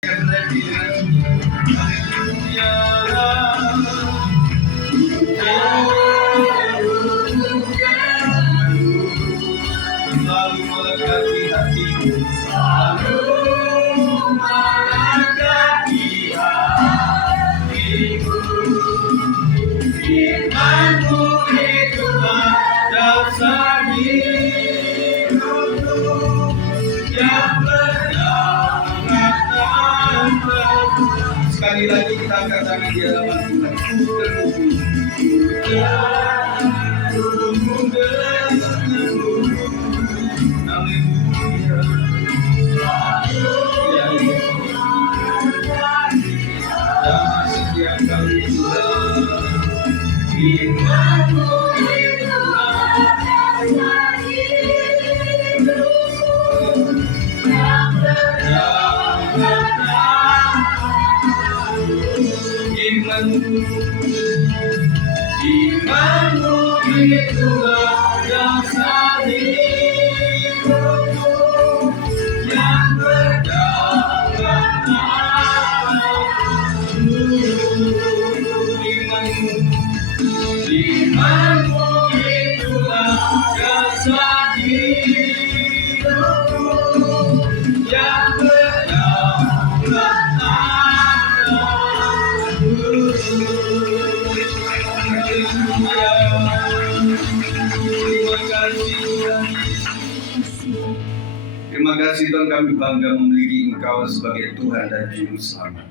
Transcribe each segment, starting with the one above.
Selalu melekati hatiku, selalu melekati hatiku. Imanmu itulah dasar hidupku yang berdaulat tanpa. Sekali lagi kita katakan di hadapan Tuhan, imanmu itulah dasar hidupku yang berdaulat tanpamu. Imanmu itulah dasar hidupku yang berdaulat tanpamu. Terima kasih Tuhan, kami bangga memiliki Engkau sebagai Tuhan dan Juru Selamat.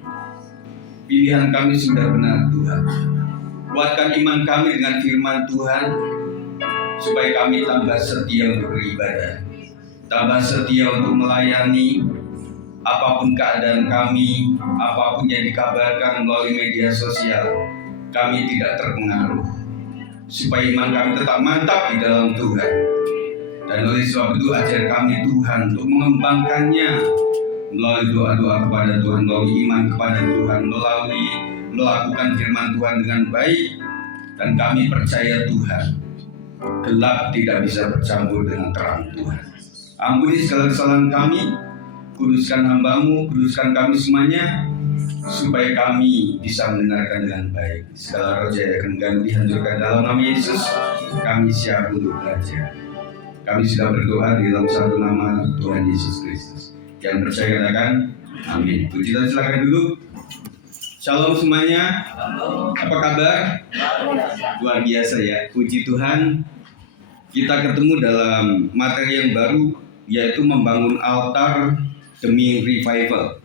Pilihan kami sudah benar Tuhan. Kuatkan iman kami dengan firman Tuhan, supaya kami tambah setia untuk beribadah, tambah setia untuk melayani. Apapun keadaan kami, apapun yang dikabarkan melalui media sosial, kami tidak terpengaruh, supaya iman kami tetap mantap di dalam Tuhan. Dan oleh sebab itu ajar kami Tuhan untuk mengembangkannya melalui doa-doa kepada Tuhan, melalui iman kepada Tuhan, melalui melakukan firman Tuhan dengan baik. Dan kami percaya Tuhan, gelap tidak bisa bercampur dengan terang Tuhan. Ampuni segala kesalahan kami, kuduskan hamba-Mu, kuduskan kami semuanya, supaya kami bisa mendengarkan dengan baik. Segala roh jaya akan dihancurkan dalam nama Yesus. Kami siap untuk belajar. Kami sudah berdoa di dalam satu nama Tuhan Yesus Kristus. Yang percaya katakan amin. Puji Tuhan, silakan duduk. Shalom semuanya. Apa kabar? Luar biasa ya. Puji Tuhan. Kita ketemu dalam materi yang baru, yaitu membangun altar demi revival.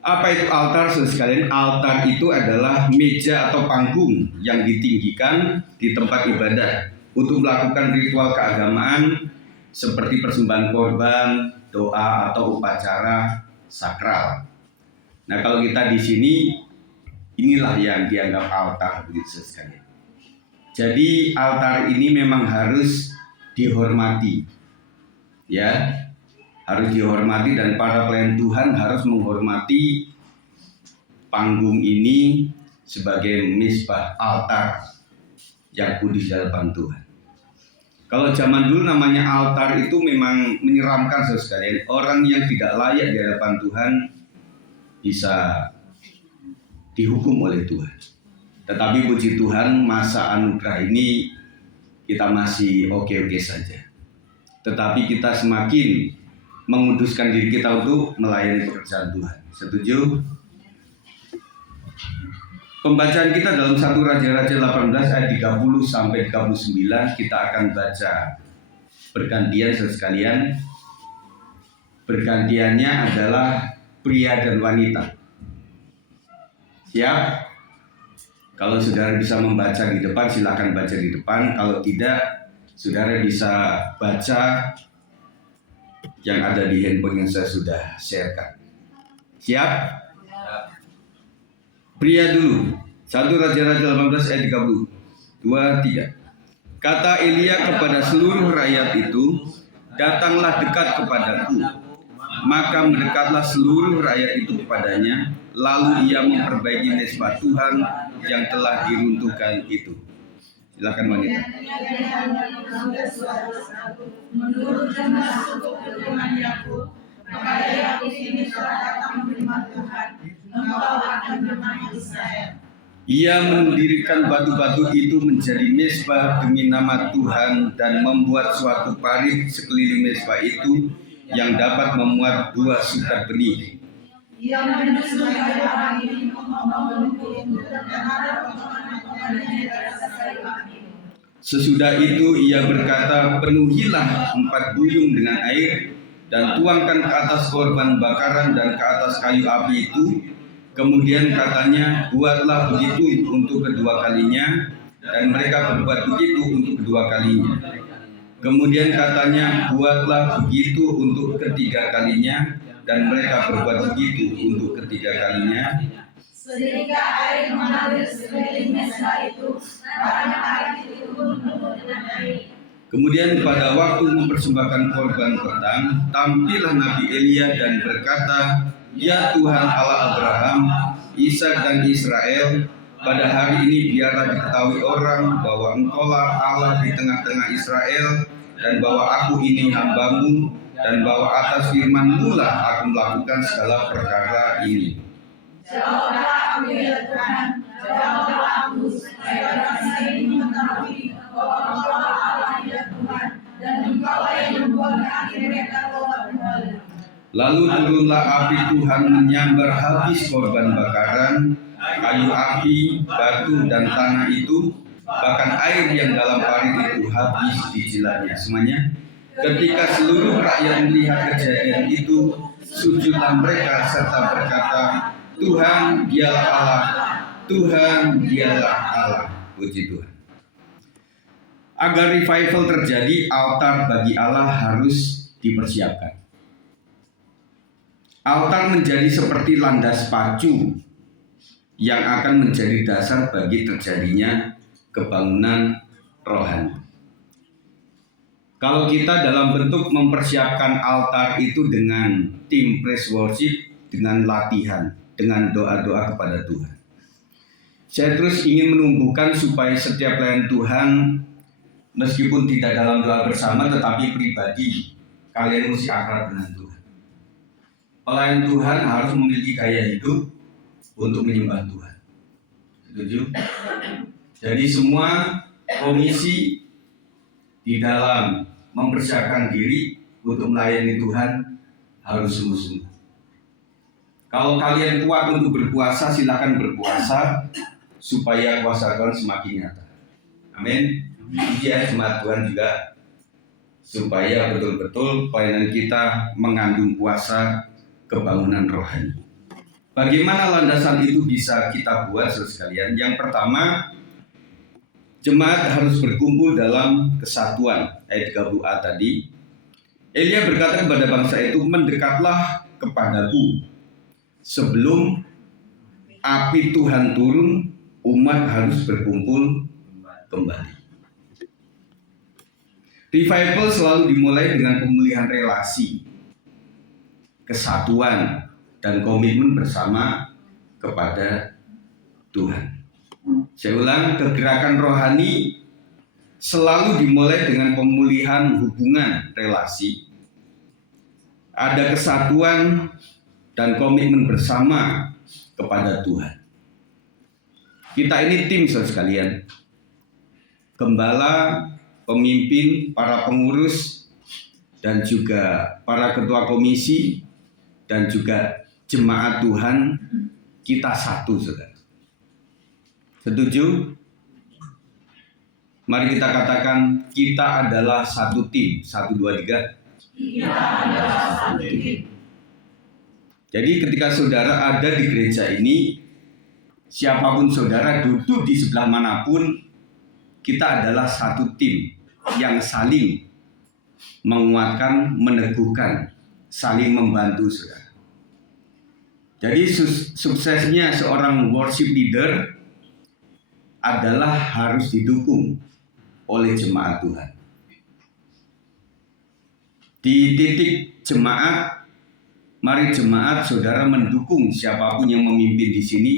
Apa itu altar, saudara sekalian? Altar itu adalah meja atau panggung yang ditinggikan di tempat ibadah untuk melakukan ritual keagamaan seperti persembahan korban, doa atau upacara sakral. Nah, kalau kita di sini, inilah yang dianggap altar, begitu sekalian. Jadi altar ini memang harus dihormati, ya, harus dihormati, dan para pelayan Tuhan harus menghormati panggung ini sebagai misbah, altar yang kudus di hadapan Tuhan. Kalau zaman dulu namanya altar itu memang menyeramkan, saudara sekalian. Orang yang tidak layak di hadapan Tuhan bisa dihukum oleh Tuhan. Tetapi puji Tuhan, masa anugerah ini kita masih oke-oke saja. Tetapi kita semakin menguduskan diri kita untuk melayani pekerjaan Tuhan. Setuju? Pembacaan kita dalam 1 Raja-Raja 18 ayat 30 sampai 39, kita akan baca bergantian, saudara sekalian. Bergantiannya adalah pria dan wanita. Siap? Kalau saudara bisa membaca di depan, silakan baca di depan. Kalau tidak, saudara bisa baca yang ada di handphone yang saya sudah sharekan. Siap? Pria dulu. 1 Raja-Raja 18 ayat 30. 2, 3. Kata Elia kepada seluruh rakyat itu, datanglah dekat kepadaku. Maka mendekatlah seluruh rakyat itu kepadanya. Lalu ia memperbaiki mezbah Tuhan yang telah diruntuhkan itu. Silakan wanita. Menurut jemaah untuk firman Yakub, maka Yakub ini telah datang Ia mendirikan batu-batu itu menjadi mezbah demi nama Tuhan dan membuat suatu parit sekeliling mezbah itu yang dapat memuat 2 sukat benih. Ia menyusun kayu api Sesudah itu ia berkata, penuhilah 4 buyung dengan air dan tuangkan ke atas korban bakaran dan ke atas kayu api itu. Kemudian katanya, buatlah begitu untuk kedua kalinya, dan mereka berbuat begitu untuk kedua kalinya. Kemudian katanya, buatlah begitu untuk ketiga kalinya, dan mereka berbuat begitu untuk ketiga kalinya. Sehingga air mengalir sekeliling mezbah itu, karena air itu penuh dengan air. Kemudian pada waktu mempersembahkan korban petang, tampillah Nabi Elia dan berkata, ya Tuhan Allah Abraham, Ishak dan Israel, pada hari ini biarlah diketahui orang bahwa Engkaulah Allah di tengah-tengah Israel, dan bahwa aku ini hambamu, dan bahwa atas firman-Mu lah aku melakukan segala perkara ini. Jawablah aku ya Tuhan, jawablah aku, supaya bangsa ini mengetahui bahwa Engkaulah Allah ya Tuhan, dan Engkaulah yang membuat kaki mereka tobat kembali. Lalu turunlah api Tuhan menyambar habis korban bakaran, kayu api, batu, dan tanah itu, bahkan air yang dalam parit itu habis dijilatnya. Semuanya, ketika seluruh rakyat melihat kejadian itu, sujudlah mereka serta berkata, Tuhan dialah Allah, Tuhan dialah Allah. Puji Tuhan. Agar revival terjadi, altar bagi Allah harus dipersiapkan. Altar menjadi seperti landas pacu yang akan menjadi dasar bagi terjadinya kebangunan rohani. Kalau kita dalam bentuk mempersiapkan altar itu dengan tim praise worship, dengan latihan, dengan doa-doa kepada Tuhan. Saya terus ingin menumbuhkan supaya setiap pelayan Tuhan, meskipun tidak dalam doa bersama tetapi pribadi, kalian mesti akrab dengan Tuhan. Pelayan Tuhan harus memiliki gaya hidup untuk menyembah Tuhan. Setuju? Jadi semua komisi di dalam mempersiapkan diri untuk melayani Tuhan harus sungguh-sungguh. Kalau kalian kuat untuk berpuasa, silakan berpuasa supaya kuasa Tuhan semakin nyata. Amin. Ya, jemaat Tuhan juga supaya betul-betul pelayanan kita mengandung puasa kebangunan rohani. Bagaimana landasan itu bisa kita buat, saudara sekalian? Yang pertama, jemaat harus berkumpul dalam kesatuan. Ayat 30a tadi, Elia berkata kepada bangsa itu, mendekatlah kepadaku. Sebelum api Tuhan turun, umat harus berkumpul kembali. Revival selalu dimulai dengan pemulihan relasi, kesatuan, dan komitmen bersama kepada Tuhan. Saya ulang, kegerakan rohani selalu dimulai dengan pemulihan hubungan relasi. Ada kesatuan dan komitmen bersama kepada Tuhan. Kita ini tim, saudara sekalian. Gembala, pemimpin, para pengurus, dan juga para ketua komisi, dan juga jemaat Tuhan, kita satu, saudara. Setuju? Mari kita katakan, kita adalah satu tim. 1, 2, 3. Kita adalah satu tim. Jadi ketika saudara ada di gereja ini, siapapun saudara duduk di sebelah manapun, kita adalah satu tim yang saling menguatkan, meneguhkan, saling membantu saudara. Jadi suksesnya seorang worship leader adalah harus didukung oleh jemaat Tuhan. Di titik jemaat, mari jemaat saudara mendukung siapapun yang memimpin di sini.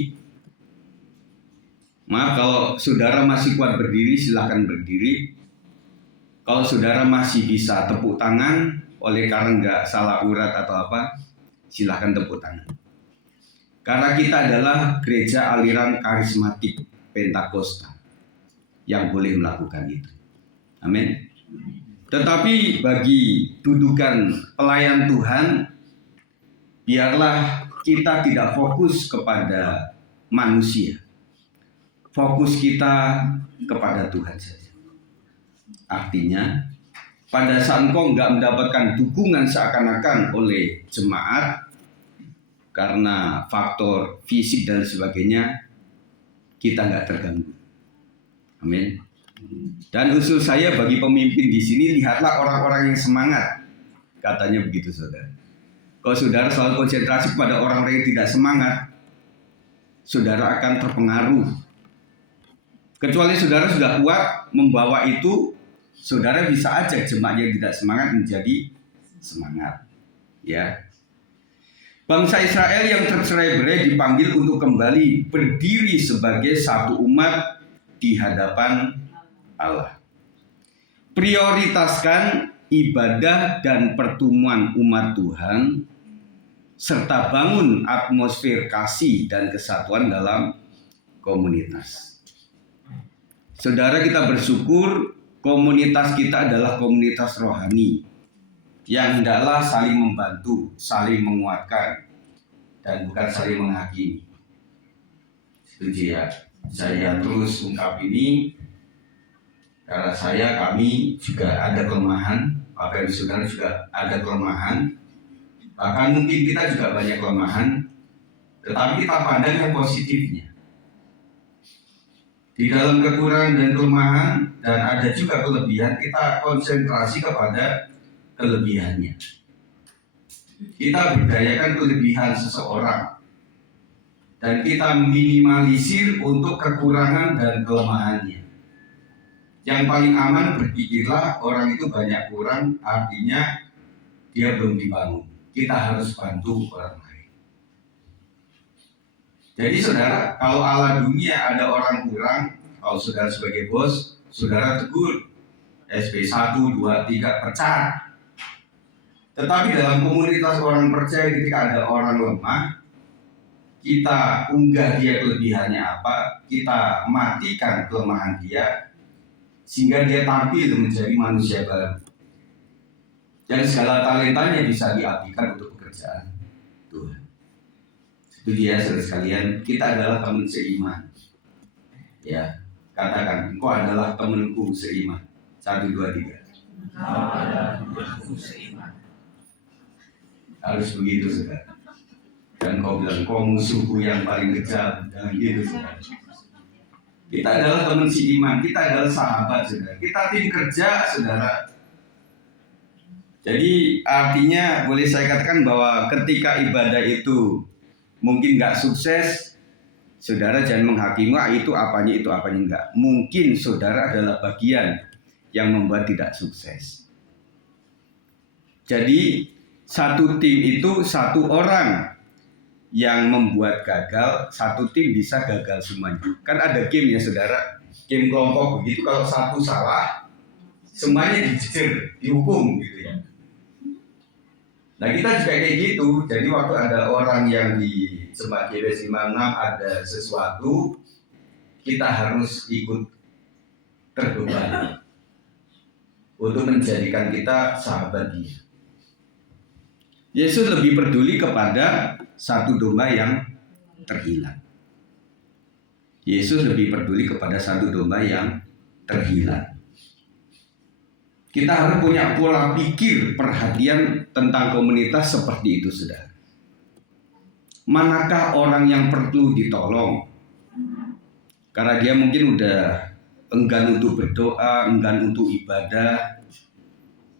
Maaf, kalau saudara masih kuat berdiri, silakan berdiri. Kalau saudara masih bisa tepuk tangan, oleh karena nggak salah urat atau apa, silakan tepuk tangan. Karena kita adalah gereja aliran karismatik Pentakosta yang boleh melakukan itu. Amin. Tetapi bagi dudukan pelayan Tuhan, biarlah kita tidak fokus kepada manusia. Fokus kita kepada Tuhan saja. Artinya, pada saat engkau nggak mendapatkan dukungan seakan-akan oleh jemaat karena faktor fisik dan sebagainya, kita nggak terganggu. Amin. Dan usul saya bagi pemimpin di sini, lihatlah orang-orang yang semangat. Katanya begitu, saudara. Kalau saudara selalu konsentrasi pada orang-orang yang tidak semangat, saudara akan terpengaruh. Kecuali saudara sudah kuat membawa itu, saudara bisa ajak jemaat yang tidak semangat menjadi semangat. Ya. Bangsa Israel yang tercerai-berai dipanggil untuk kembali berdiri sebagai satu umat di hadapan Allah. Prioritaskan ibadah dan pertemuan umat Tuhan, serta bangun atmosfer kasih dan kesatuan dalam komunitas. Saudara, kita bersyukur komunitas kita adalah komunitas rohani yang hendaklah saling membantu, saling menguatkan, dan bukan saling menghakimi. Setuju ya? Saya terus ungkap ini karena kami juga ada kelemahan, Bapak Ibu Saudara juga ada kelemahan, bahkan mungkin kita juga banyak kelemahan, tetapi kita pandang yang positifnya. Di dalam kekurangan dan kelemahan dan ada juga kelebihan, kita konsentrasi kepada kelebihannya. Kita berdayakan kelebihan seseorang dan kita minimalisir untuk kekurangan dan kelemahannya. Yang paling aman, berpikirlah orang itu banyak kurang, artinya dia belum dibangun. Kita harus bantu orang lain. Jadi saudara, kalau ala dunia ada orang kurang, kalau saudara sebagai bos, saudara tegur, SP 1, 2, 3, pecat. Tetapi dalam komunitas orang percaya, ketika ada orang lemah, kita unggah dia kelebihannya apa, kita matikan kelemahan dia, sehingga dia tampil menjadi manusia baru. Dan segala talentanya bisa diabdikan untuk pekerjaan Tuhan. Itu dia, saudara sekalian, kita adalah teman seiman. Ya, katakan, engkau adalah temanku seiman. 1, 2, 3. Engkau adalah temanku seiman. Harus begitu, saudara. Dan kau bilang, kau musuhku yang paling kejam. Jangan gitu, saudara. Kita adalah teman seiman, kita adalah sahabat, saudara. Kita tim kerja, saudara. Jadi artinya boleh saya katakan bahwa ketika ibadah itu mungkin nggak sukses, saudara jangan menghakimi itu apanya enggak. Mungkin saudara adalah bagian yang membuat tidak sukses. Jadi satu tim itu satu orang yang membuat gagal, satu tim bisa gagal semuanya. Kan ada game ya saudara, game kelompok begitu, kalau satu salah semuanya dijejer, dihukum gitu ya. Nah kita juga kayak gitu. Jadi waktu ada orang yang di Jemaat GBS 56 ada sesuatu, kita harus ikut terbebani untuk menjadikan kita sahabat dia. Yesus lebih peduli kepada satu domba yang terhilang. Yesus lebih peduli kepada satu domba yang terhilang. Kita harus punya pola pikir perhatian tentang komunitas seperti itu, saudara. Manakah orang yang perlu ditolong? Karena dia mungkin udah enggan untuk berdoa, enggan untuk ibadah,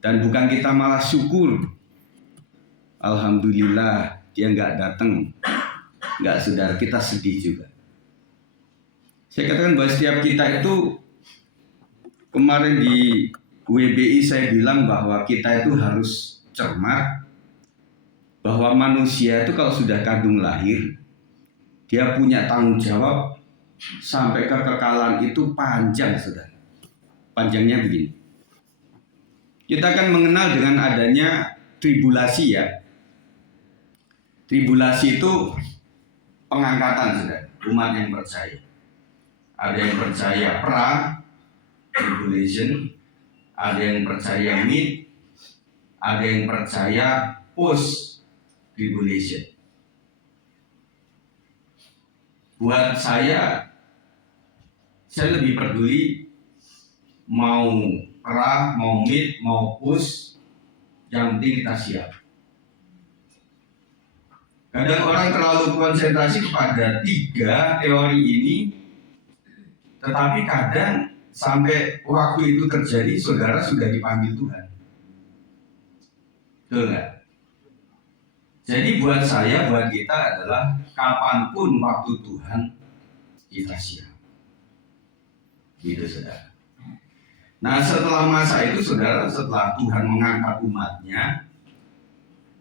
dan bukan kita malah syukur. Alhamdulillah dia nggak datang, nggak, saudara, kita sedih juga. Saya katakan bahwa setiap kita itu, kemarin di WBI saya bilang bahwa kita itu harus cermat, bahwa manusia itu kalau sudah kandung lahir, dia punya tanggung jawab sampai kekekalan itu panjang, saudara. Panjangnya begini. Kita akan mengenal dengan adanya tribulasi ya. Tribulasi itu pengangkatan, saudara, umat yang percaya. Ada yang percaya pra tribulation, ada yang percaya mid, ada yang percaya post tribulation. Buat saya lebih peduli mau pra, mau mid, mau post, yang penting kita siap. Kadang orang terlalu konsentrasi kepada 3 teori ini, tetapi kadang sampai waktu itu terjadi, saudara sudah dipanggil Tuhan. Betul nggak? Jadi buat saya, buat kita adalah kapanpun waktu Tuhan, kita siap. Gitu, saudara. Nah, setelah masa itu, saudara, setelah Tuhan mengangkat umatnya,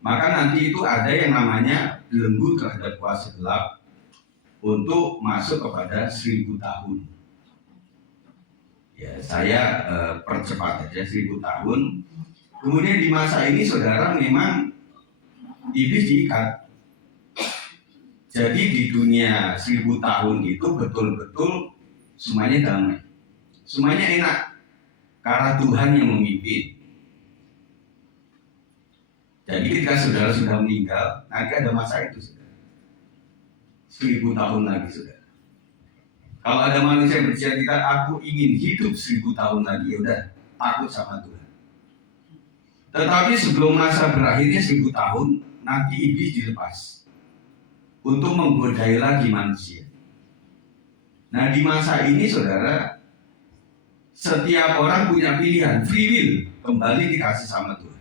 maka nanti itu ada yang namanya belenggu terhadap kuasa gelap untuk masuk kepada 1000 tahun. Ya, saya percepat aja 1000 tahun. Kemudian di masa ini, saudara, memang iblis diikat. Jadi di dunia 1000 tahun itu betul-betul semuanya damai, semuanya enak, karena Tuhan yang memimpin. Jadi ketika saudara sudah meninggal, nanti ada masa itu, saudara. 1000 tahun lagi, saudara. Kalau ada manusia yang bercita-cita, aku ingin hidup 1000 tahun lagi, ya udah, takut sama Tuhan. Tetapi sebelum masa berakhirnya 1000 tahun, nanti iblis dilepas untuk menggodai lagi manusia. Nah, di masa ini, saudara, setiap orang punya pilihan, free will, kembali dikasih sama Tuhan.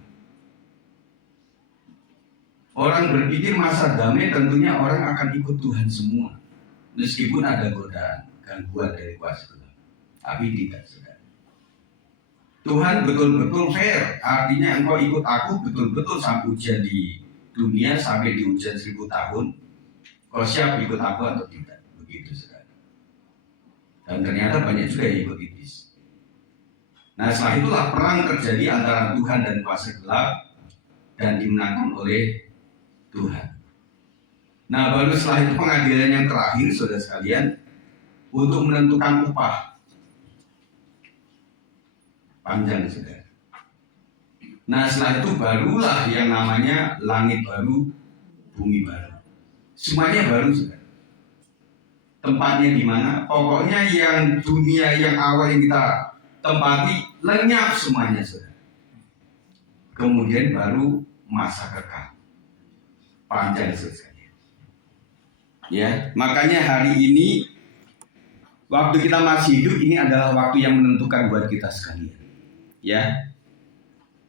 Orang berpikir masa damai tentunya orang akan ikut Tuhan semua, meskipun ada godaan, gangguan dari kuasa gelap. Tapi tidak, saudara. Tuhan betul-betul fair, artinya engkau ikut aku betul-betul sampai ujian di dunia, sampai di ujian 1000 tahun, kau siap ikut aku atau tidak, begitu, saudara. Dan ternyata banyak juga yang ikut iblis. Nah, setelah itulah perang terjadi antara Tuhan dan kuasa gelap, dan dimenangkan oleh Tuhan. Nah, baru setelah itu pengadilan yang terakhir, saudara sekalian, untuk menentukan upah. Panjang, saudara. Nah, setelah itu barulah yang namanya langit baru, bumi baru. Semuanya baru, saudara. Tempatnya di mana? Pokoknya yang dunia yang awal yang kita tempati lenyap semuanya, saudara. Kemudian baru masa kekal. Panjang, saudara. Ya, makanya hari ini waktu kita masih hidup ini adalah waktu yang menentukan buat kita sekalian. Ya,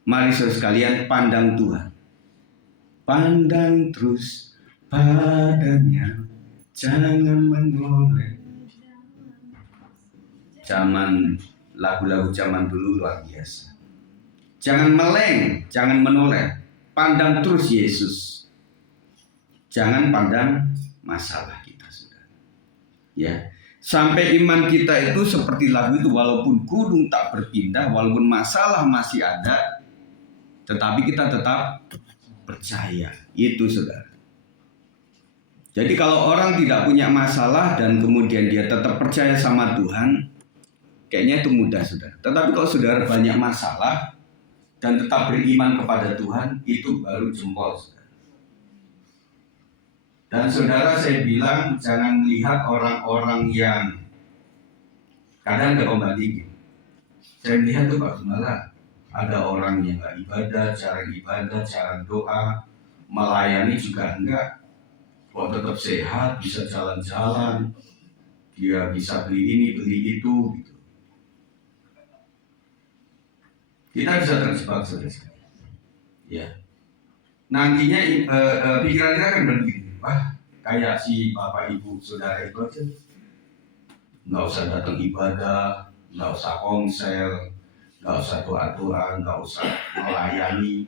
mari saudara sekalian pandang Tuhan, pandang terus padanya, jangan menoleh. Zaman lagu-lagu zaman dulu luar biasa. Jangan meleng, jangan menoleh, pandang terus Yesus. Jangan pandang masalah kita, saudara. Ya, sampai iman kita itu seperti lagu itu, walaupun gunung tak berpindah, walaupun masalah masih ada, tetapi kita tetap percaya. Itu, saudara. Jadi kalau orang tidak punya masalah dan kemudian dia tetap percaya sama Tuhan, kayaknya itu mudah, saudara. Tetapi kalau saudara banyak masalah dan tetap beriman kepada Tuhan, itu baru jempol, saudara. Dan saudara, saya bilang jangan melihat orang-orang yang kadang ada pembandingin. Saya melihat tuh Pak Gembala, ada orang yang nggak ibadah, cara doa, melayani juga enggak. Kok tetap sehat, bisa jalan-jalan, dia bisa beli ini, beli itu, gitu. Kita bisa terjebak, saudara. Ya. Nantinya pikiran kita akan begini. Wah, kayak si bapak ibu saudara itu aja, nggak usah datang ibadah, nggak usah komsel, nggak usah doa-doa, nggak usah melayani,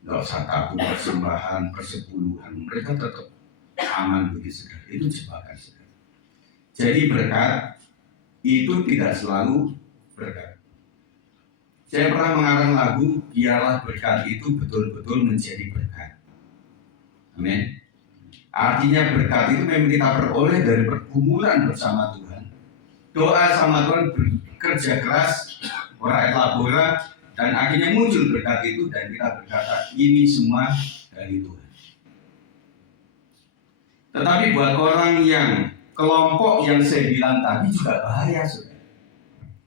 nggak usah tabung persembahan, persepuluhan, mereka tetap aman begitu, saudara. Itu jebakan, saudara. Jadi berkat itu tidak selalu berkat. Saya pernah mengarang lagu, biarlah berkat itu betul-betul menjadi berkat. Amin. Artinya berkat itu memang kita peroleh dari pergumulan bersama Tuhan. Doa sama Tuhan, bekerja keras, ora et labora, dan akhirnya muncul berkat itu dan kita berkata ini semua dari Tuhan. Tetapi buat orang yang kelompok yang saya bilang tadi juga bahaya, saudara.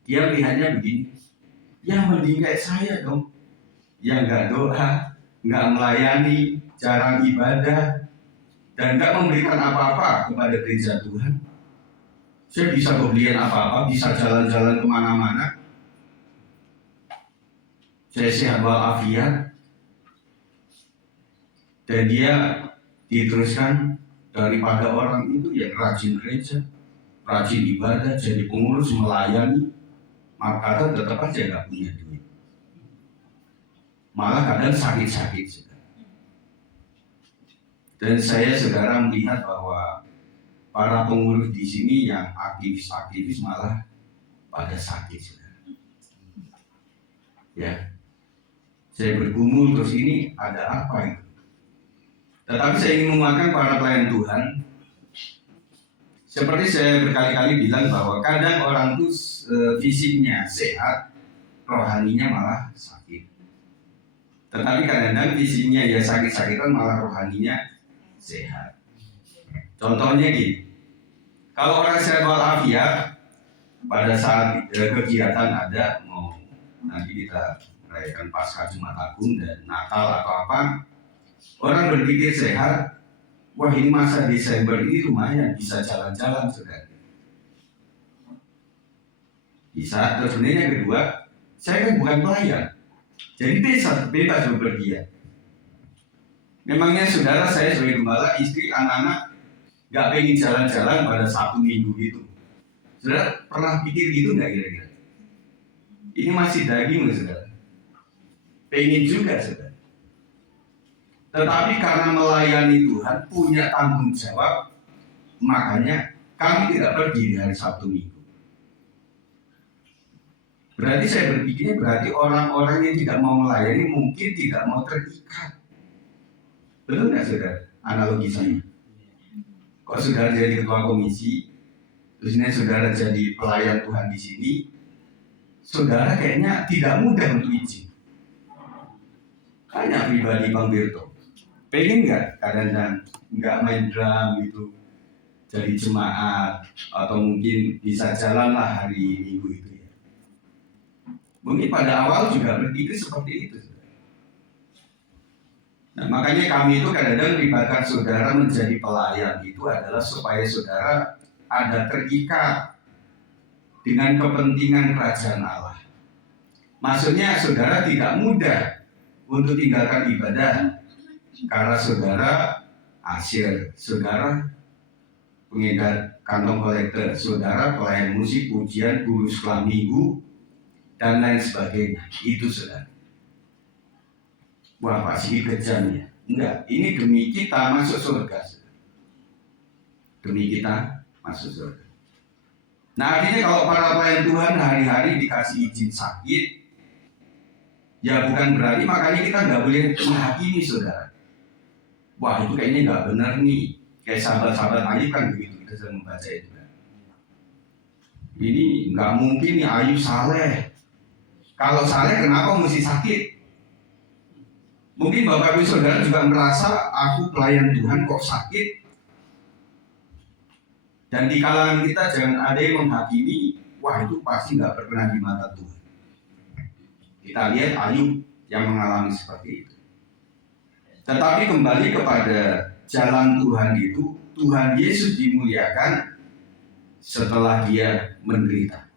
Dia melihatnya begini, ya mending kayak saya dong, yang nggak doa, nggak melayani, jarang ibadah, dan nggak memberikan apa-apa kepada gereja Tuhan. Saya bisa pembelian apa-apa, bisa jalan-jalan kemana-mana. Saya sehat walafiat. Dan dia diteruskan daripada orang itu yang rajin gereja, rajin ibadah, jadi pengurus, melayani, maka tetap aja nggak punya duit. Malah kadang sakit-sakit. Dan saya saudara melihat bahwa para pengurus di sini yang aktivis-aktivis malah pada sakit, saudara. Ya, saya bergumul terus ini ada apa itu? Tetapi saya ingin menguatkan para pelayan Tuhan. Seperti saya berkali-kali bilang bahwa kadang orang itu fisiknya sehat, rohaninya malah sakit. Tetapi kadang-kadang fisiknya ya sakit-sakitan malah rohaninya sehat. Contohnya gini, kalau orang sehat walafiat pada saat kegiatan ada mau nanti kita merayakan Paskah, Jumat Agung dan Natal atau apa, orang berpikir sehat, wah ini masa Desember ini lumayan bisa jalan-jalan, saudara. Bisa. Terus sebenarnya yang kedua, saya kan bukan pelayan, jadi bebas bepergian. Memangnya saudara saya sebagai gembala, istri, anak-anak nggak pengen jalan-jalan pada Sabtu Minggu gitu. Saudara pernah pikir gitu nggak kira-kira? Ini masih daging loh, saudara. Pengen juga, saudara. Tetapi karena melayani Tuhan punya tanggung jawab, makanya kami tidak pergi di hari Sabtu Minggu. Berarti saya berpikirnya berarti orang-orang yang tidak mau melayani mungkin tidak mau terikat. Betul nggak, saudara? Analogi saya. Kok saudara jadi ketua komisi, terusnya saudara jadi pelayan Tuhan di sini, saudara kayaknya tidak mudah untuk izin. Tanya pribadi Bang Berto, pengen nggak kadang-kadang nggak main drum gitu, jadi jemaat atau mungkin bisa jalan lah hari Minggu itu ya. Mungkin pada awal juga berpikir seperti itu. Nah, makanya kami itu kadang-kadang melibatkan saudara menjadi pelayan itu adalah supaya saudara ada terikat dengan kepentingan kerajaan Allah. Maksudnya saudara tidak mudah untuk tinggalkan ibadah karena saudara asyir, saudara pengedar kantong kolektor, saudara pelayan musik, pujian, guru sekolah minggu, dan lain sebagainya. Itu saudara. Wah, Pak Sigi kejam ya. Enggak, ini demi kita masuk surga. Demi kita masuk surga. Nah, artinya kalau para pelayan Tuhan hari-hari dikasih izin sakit, ya bukan berarti makanya kita nggak boleh menghakimi, saudara. Wah, itu kayaknya nggak benar nih. Kayak sahabat-sahabat Ayub kan begitu, kita sering membaca itu kan. Ini nggak mungkin nih Ayub saleh. Kalau saleh kenapa mesti sakit? Mungkin Bapak Ibu Saudara juga merasa aku pelayan Tuhan kok sakit. Dan di kalangan kita jangan ada yang menghakimi, wah itu pasti nggak berkenan di mata Tuhan. Kita lihat Ayub yang mengalami seperti itu. Tetapi kembali kepada jalan Tuhan itu, Tuhan Yesus dimuliakan setelah dia menderita.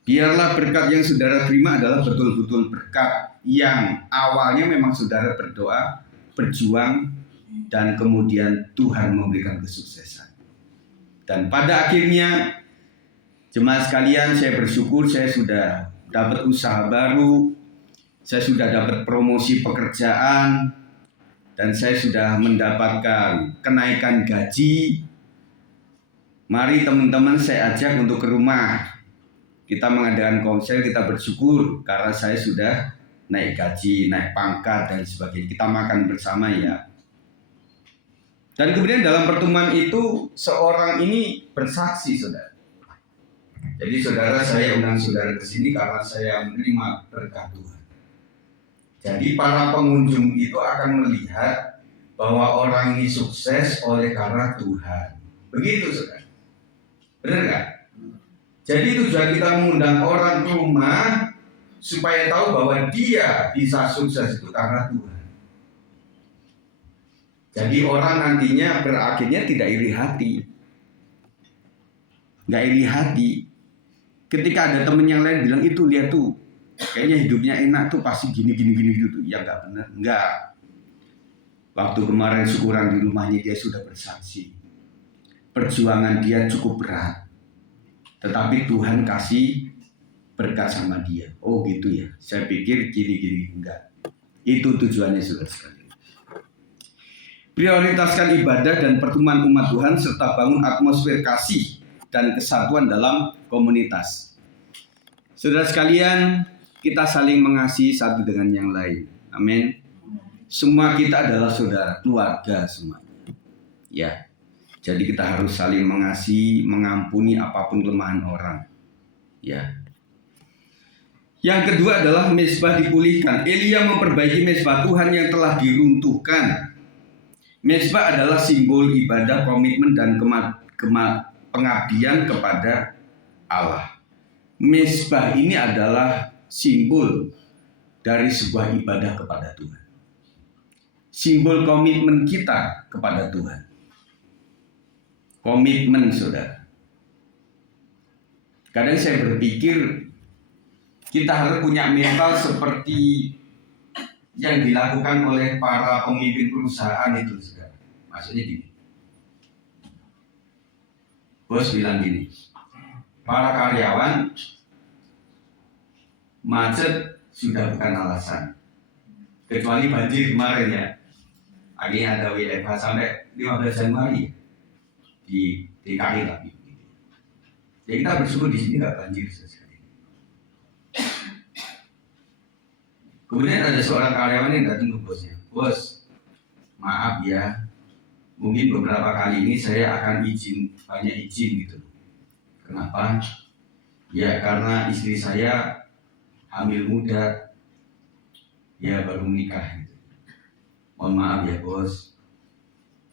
Biarlah berkat yang saudara terima adalah betul-betul berkat yang awalnya memang saudara berdoa, berjuang, dan kemudian Tuhan memberikan kesuksesan. Dan pada akhirnya, jemaat sekalian, saya bersyukur saya sudah dapat usaha baru, saya sudah dapat promosi pekerjaan, dan saya sudah mendapatkan kenaikan gaji. Mari teman-teman saya ajak untuk ke rumah. Kita mengadakan konser, kita bersyukur karena saya sudah naik gaji, naik pangkat dan sebagainya. Kita makan bersama ya. Dan kemudian dalam pertemuan itu seorang ini bersaksi, saudara. Jadi saudara, saya undang saudara ke sini karena saya menerima berkat Tuhan. Jadi para pengunjung itu akan melihat bahwa orang ini sukses oleh karena Tuhan. Begitu, saudara. Benar nggak? Jadi tujuan kita mengundang orang ke rumah supaya tahu bahwa dia bisa sukses itu karena Tuhan. Jadi orang nantinya berakhirnya tidak iri hati. Nggak iri hati. Ketika ada temen yang lain bilang, itu lihat tuh, kayaknya hidupnya enak tuh, pasti gini gitu. Ya nggak benar, nggak. Waktu kemarin syukuran di rumahnya dia sudah bersaksi. Perjuangan dia cukup berat. Tetapi Tuhan kasih berkat sama dia. Oh gitu ya, saya pikir gini, enggak. Itu tujuannya, saudara sekalian. Prioritaskan ibadah dan pertemuan umat Tuhan serta bangun atmosfer kasih dan kesatuan dalam komunitas. Saudara sekalian, kita saling mengasihi satu dengan yang lain. Amin. Semua kita adalah saudara, keluarga semuanya. Ya. Jadi kita harus saling mengasihi, mengampuni apapun kelemahan orang. Ya. Yang kedua adalah mezbah dipulihkan. Elia memperbaiki mezbah Tuhan yang telah diruntuhkan. Mezbah adalah simbol ibadah, komitmen, dan pengabdian kepada Allah. Mezbah ini adalah simbol dari sebuah ibadah kepada Tuhan. Simbol komitmen kita kepada Tuhan. Komitmen, saudara. Kadang saya berpikir kita harus punya mental seperti yang dilakukan oleh para pemimpin perusahaan itu, saudara. Maksudnya gini. Bos bilang gini, para karyawan macet sudah bukan alasan. Kecuali banjir kemarin ya. Akhirnya ada WFH sampai 15 Januari di DKI tapi. Ya kita bersyukur di sini nggak banjir sekali. Kemudian ada seorang karyawan yang datang ke bosnya. Bos, maaf ya, mungkin beberapa kali ini saya akan banyak izin gitu. Kenapa? Ya karena istri saya hamil muda, ya baru menikah. Gitu. Mohon maaf ya bos.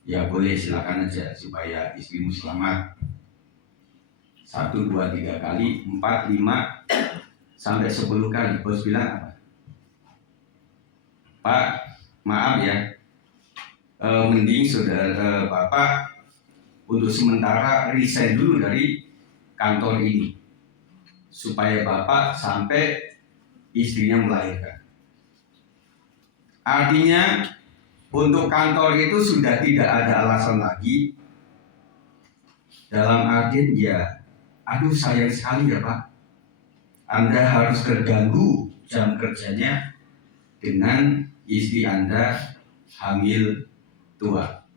Ya boleh, silakan aja supaya istrimu selamat. 1, 2, 3 kali, 4, 5, sampai 10 kali. Bos bilang apa? Pak, maaf ya, mending saudara Bapak untuk sementara resign dulu dari kantor ini, supaya Bapak sampai istrinya melahirkan. Artinya untuk kantor itu sudah tidak ada alasan lagi. Dalam artian ya, aduh sayang sekali ya Pak, Anda harus terganggu jam kerjanya dengan istri Anda hamil tua.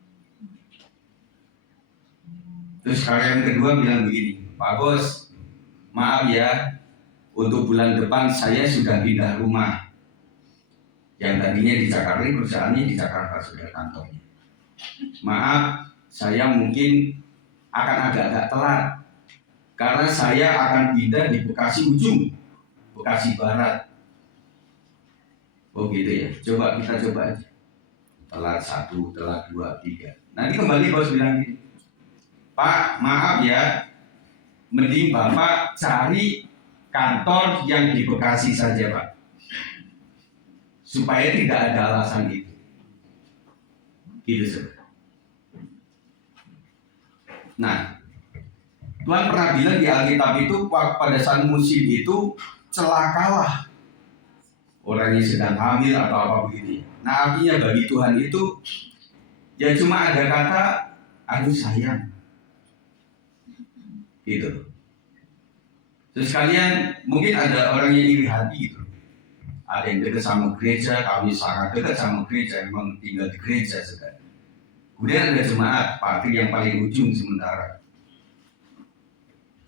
Terus karyawan kedua bilang begini, Pak Bos, maaf ya, untuk bulan depan saya sudah pindah rumah. Yang tadinya di Jakarta, perusahaannya di Jakarta sudah kantornya. Maaf, saya mungkin akan agak-agak telat karena saya akan pindah di Bekasi Ujung, Bekasi Barat. Oh gitu ya, kita coba aja. Telat 1, telat 2, 3. Nanti kembali bos bilang gini, Pak maaf ya, mending Bapak cari kantor yang di Bekasi saja Pak, supaya tidak ada alasan itu. Gitu saudara. Nah, Tuhan pernah bilang di Alkitab itu pada saat musim itu celakalah orang yang sedang hamil atau apa begitu. Nah artinya bagi Tuhan itu ya cuma ada kata aduh sayang gitu. Terus kalian mungkin ada orang yang iri hati gitu. Ada yang dekat sama gereja, kami sangat dekat sama gereja, memang tinggal di gereja sekarang. Kemudian ada jemaat Pak Tri yang paling ujung sementara.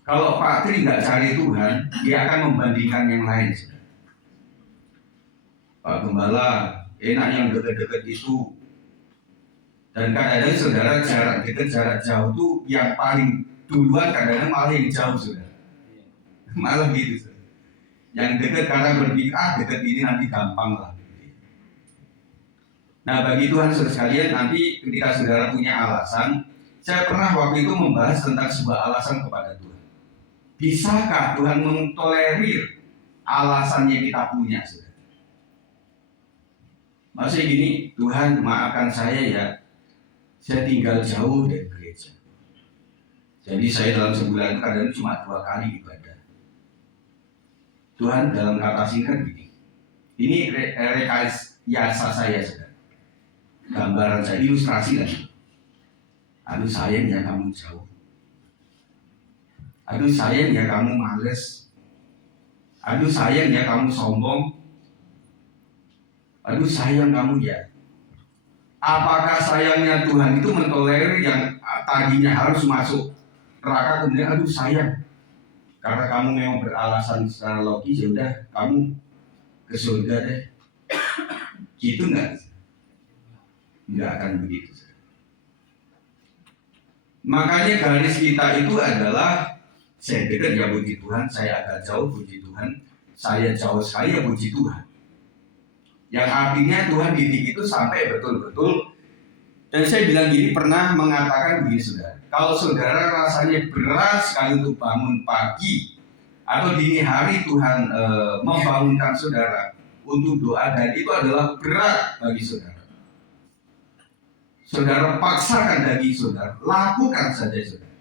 Kalau Pak Tri nggak cari Tuhan, dia akan membandingkan yang lain. Pak Gembala, enak yang dekat-dekat itu Dan kadang-kadang saudara jarak dekat, jarak jauh tuh yang paling duluan kadang-kadang malah yang jauh saudara. Malah gitu saudara. Yang dekat karena berpikir dekat ini nanti gampang lah. Nah bagi Tuhan saudara sekalian, nanti ketika saudara punya alasan, saya pernah waktu itu membahas tentang sebuah alasan kepada Tuhan. Bisakah Tuhan mentolerir alasannya kita punya saudara? Maksudnya gini, Tuhan maafkan saya ya, saya tinggal jauh dari gereja. Jadi saya dalam sebulan kadang cuma 2 kali ibadah. Tuhan dalam kata singkat gini, ini rekayasa saya saudara. Gambaran saya, ilustrasi lagi. Aduh sayang ya kamu jauh. Aduh sayang ya kamu males. Aduh sayang ya kamu sombong. Aduh sayang kamu ya. Apakah sayangnya Tuhan itu mentolerir yang tadinya harus masuk neraka kemudian aduh sayang karena kamu memang beralasan secara logis ya udah kamu ke surga deh. Gitu nggak? Nggak akan begitu. Makanya garis kita itu adalah saya dekat ya puji Tuhan, saya agak jauh puji Tuhan, saya jauh saya puji Tuhan. Yang artinya Tuhan didik itu sampai betul-betul. Dan saya bilang gini, pernah mengatakan begini saudara, kalau saudara rasanya berat sekali untuk bangun pagi atau dini hari Tuhan membangunkan saudara untuk doa, dan itu adalah berat bagi saudara. Saudara paksakan daging saudara, lakukan saja saudara.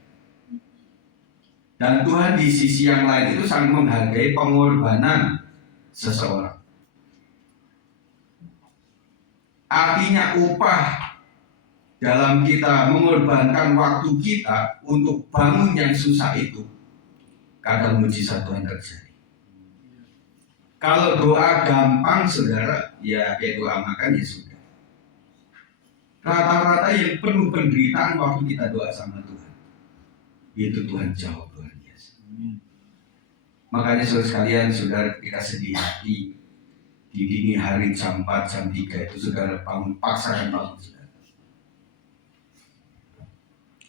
Dan Tuhan di sisi yang lain itu sangat menghargai pengorbanan seseorang. Artinya upah dalam kita mengorbankan waktu kita untuk bangun yang susah itu, kadang mujizat Tuhan terjadi. Kalau doa gampang saudara, ya kayak doa makan ya sudah. Rata-rata yang penuh penderitaan waktu kita doa sama Tuhan, itu Tuhan jawab luar biasa. Makanya saudara sekalian, saudara ketika sedih hati di dini hari jam 4, jam 3 itu saudara bangun, paksakan bangun saudara.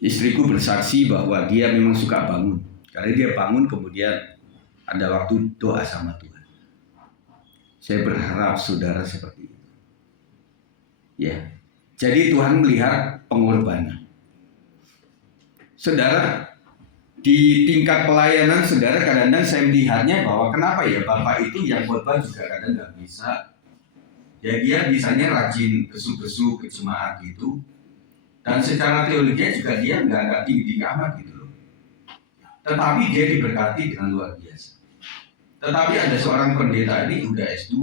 Istriku bersaksi bahwa dia memang suka bangun. Karena dia bangun kemudian ada waktu doa sama Tuhan. Saya berharap saudara seperti itu. Ya. Jadi Tuhan melihat pengorbanan. Saudara, di tingkat pelayanan saudara kadang-kadang saya melihatnya bahwa kenapa ya Bapak itu yang khotbah juga kadang nggak bisa. Ya dia bisanya rajin besu-besu ke jemaat gitu. Dan secara teologinya juga dia nggak tinggi-tinggi amat gitu loh. Tetapi dia diberkati dengan luar biasa. Tetapi ada seorang pendeta ini udah S2,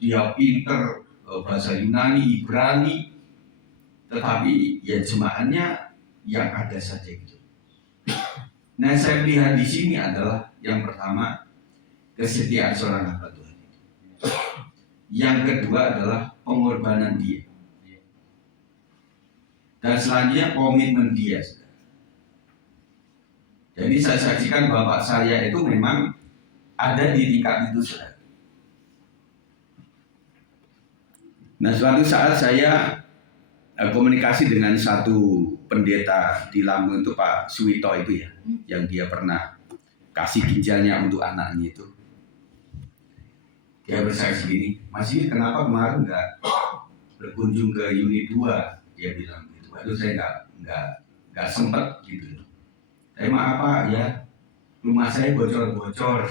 dia pinter bahasa Yunani, Ibrani, tetapi ya jemaatnya yang ada saja gitu. Nah saya melihat di sini adalah yang pertama kesetiaan seorang hamba Tuhan. Yang kedua adalah pengorbanan dia. Dan selanjutnya komitmen dia. Jadi saya saksikan bapak saya itu memang ada di tingkat itu saudara. Nah suatu saat saya komunikasi dengan satu pendeta di Lampung itu Pak Suwito itu ya, yang dia pernah kasih ginjalnya untuk anaknya itu. Dia bersaksi gini, Mas ini kenapa kemarin nggak berkunjung ke unit 2? Dia bilang. Itu saya nggak sempat gitu. Tema apa ya? Rumah saya bocor-bocor.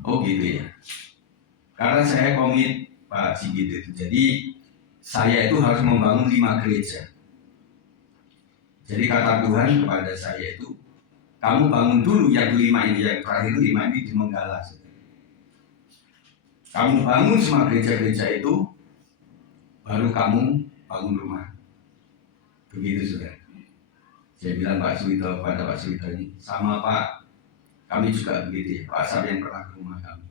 Oh gitu ya. Karena saya komit Pak Sigit itu. Jadi saya itu harus membangun 5 gereja. Jadi kata Tuhan kepada saya itu, kamu bangun dulu yang 5 ini, yang terakhir itu 5 ini di Menggala. Kamu bangun semua gereja-gereja itu, baru kamu bangun rumah. Begitu sudah. Saya bilang Pak Suwito pada Pak Suwito ini, sama Pak, kami juga begitu ya, Pak Asap yang pernah ke rumah kami.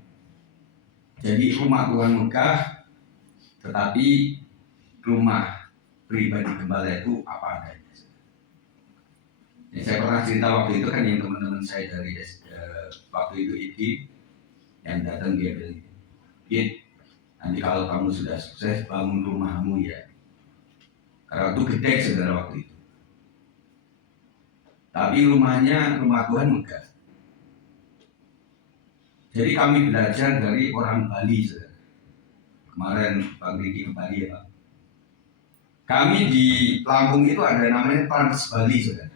Jadi rumah Tuhan megah, tetapi rumah pribadi gembala itu apa adanya. Ya, saya pernah cerita waktu itu kan yang teman-teman saya dari waktu itu yang datang dia bilang, Nanti kalau kamu sudah sukses, bangun rumahmu ya. Karena itu gede saudara waktu itu. Tapi rumahnya rumah Tuhan megah. Jadi kami belajar dari orang Bali saudara. Kemarin Bang Riki ke Bali ya Pak. Kami di Lampung itu ada namanya Trans Bali saudara.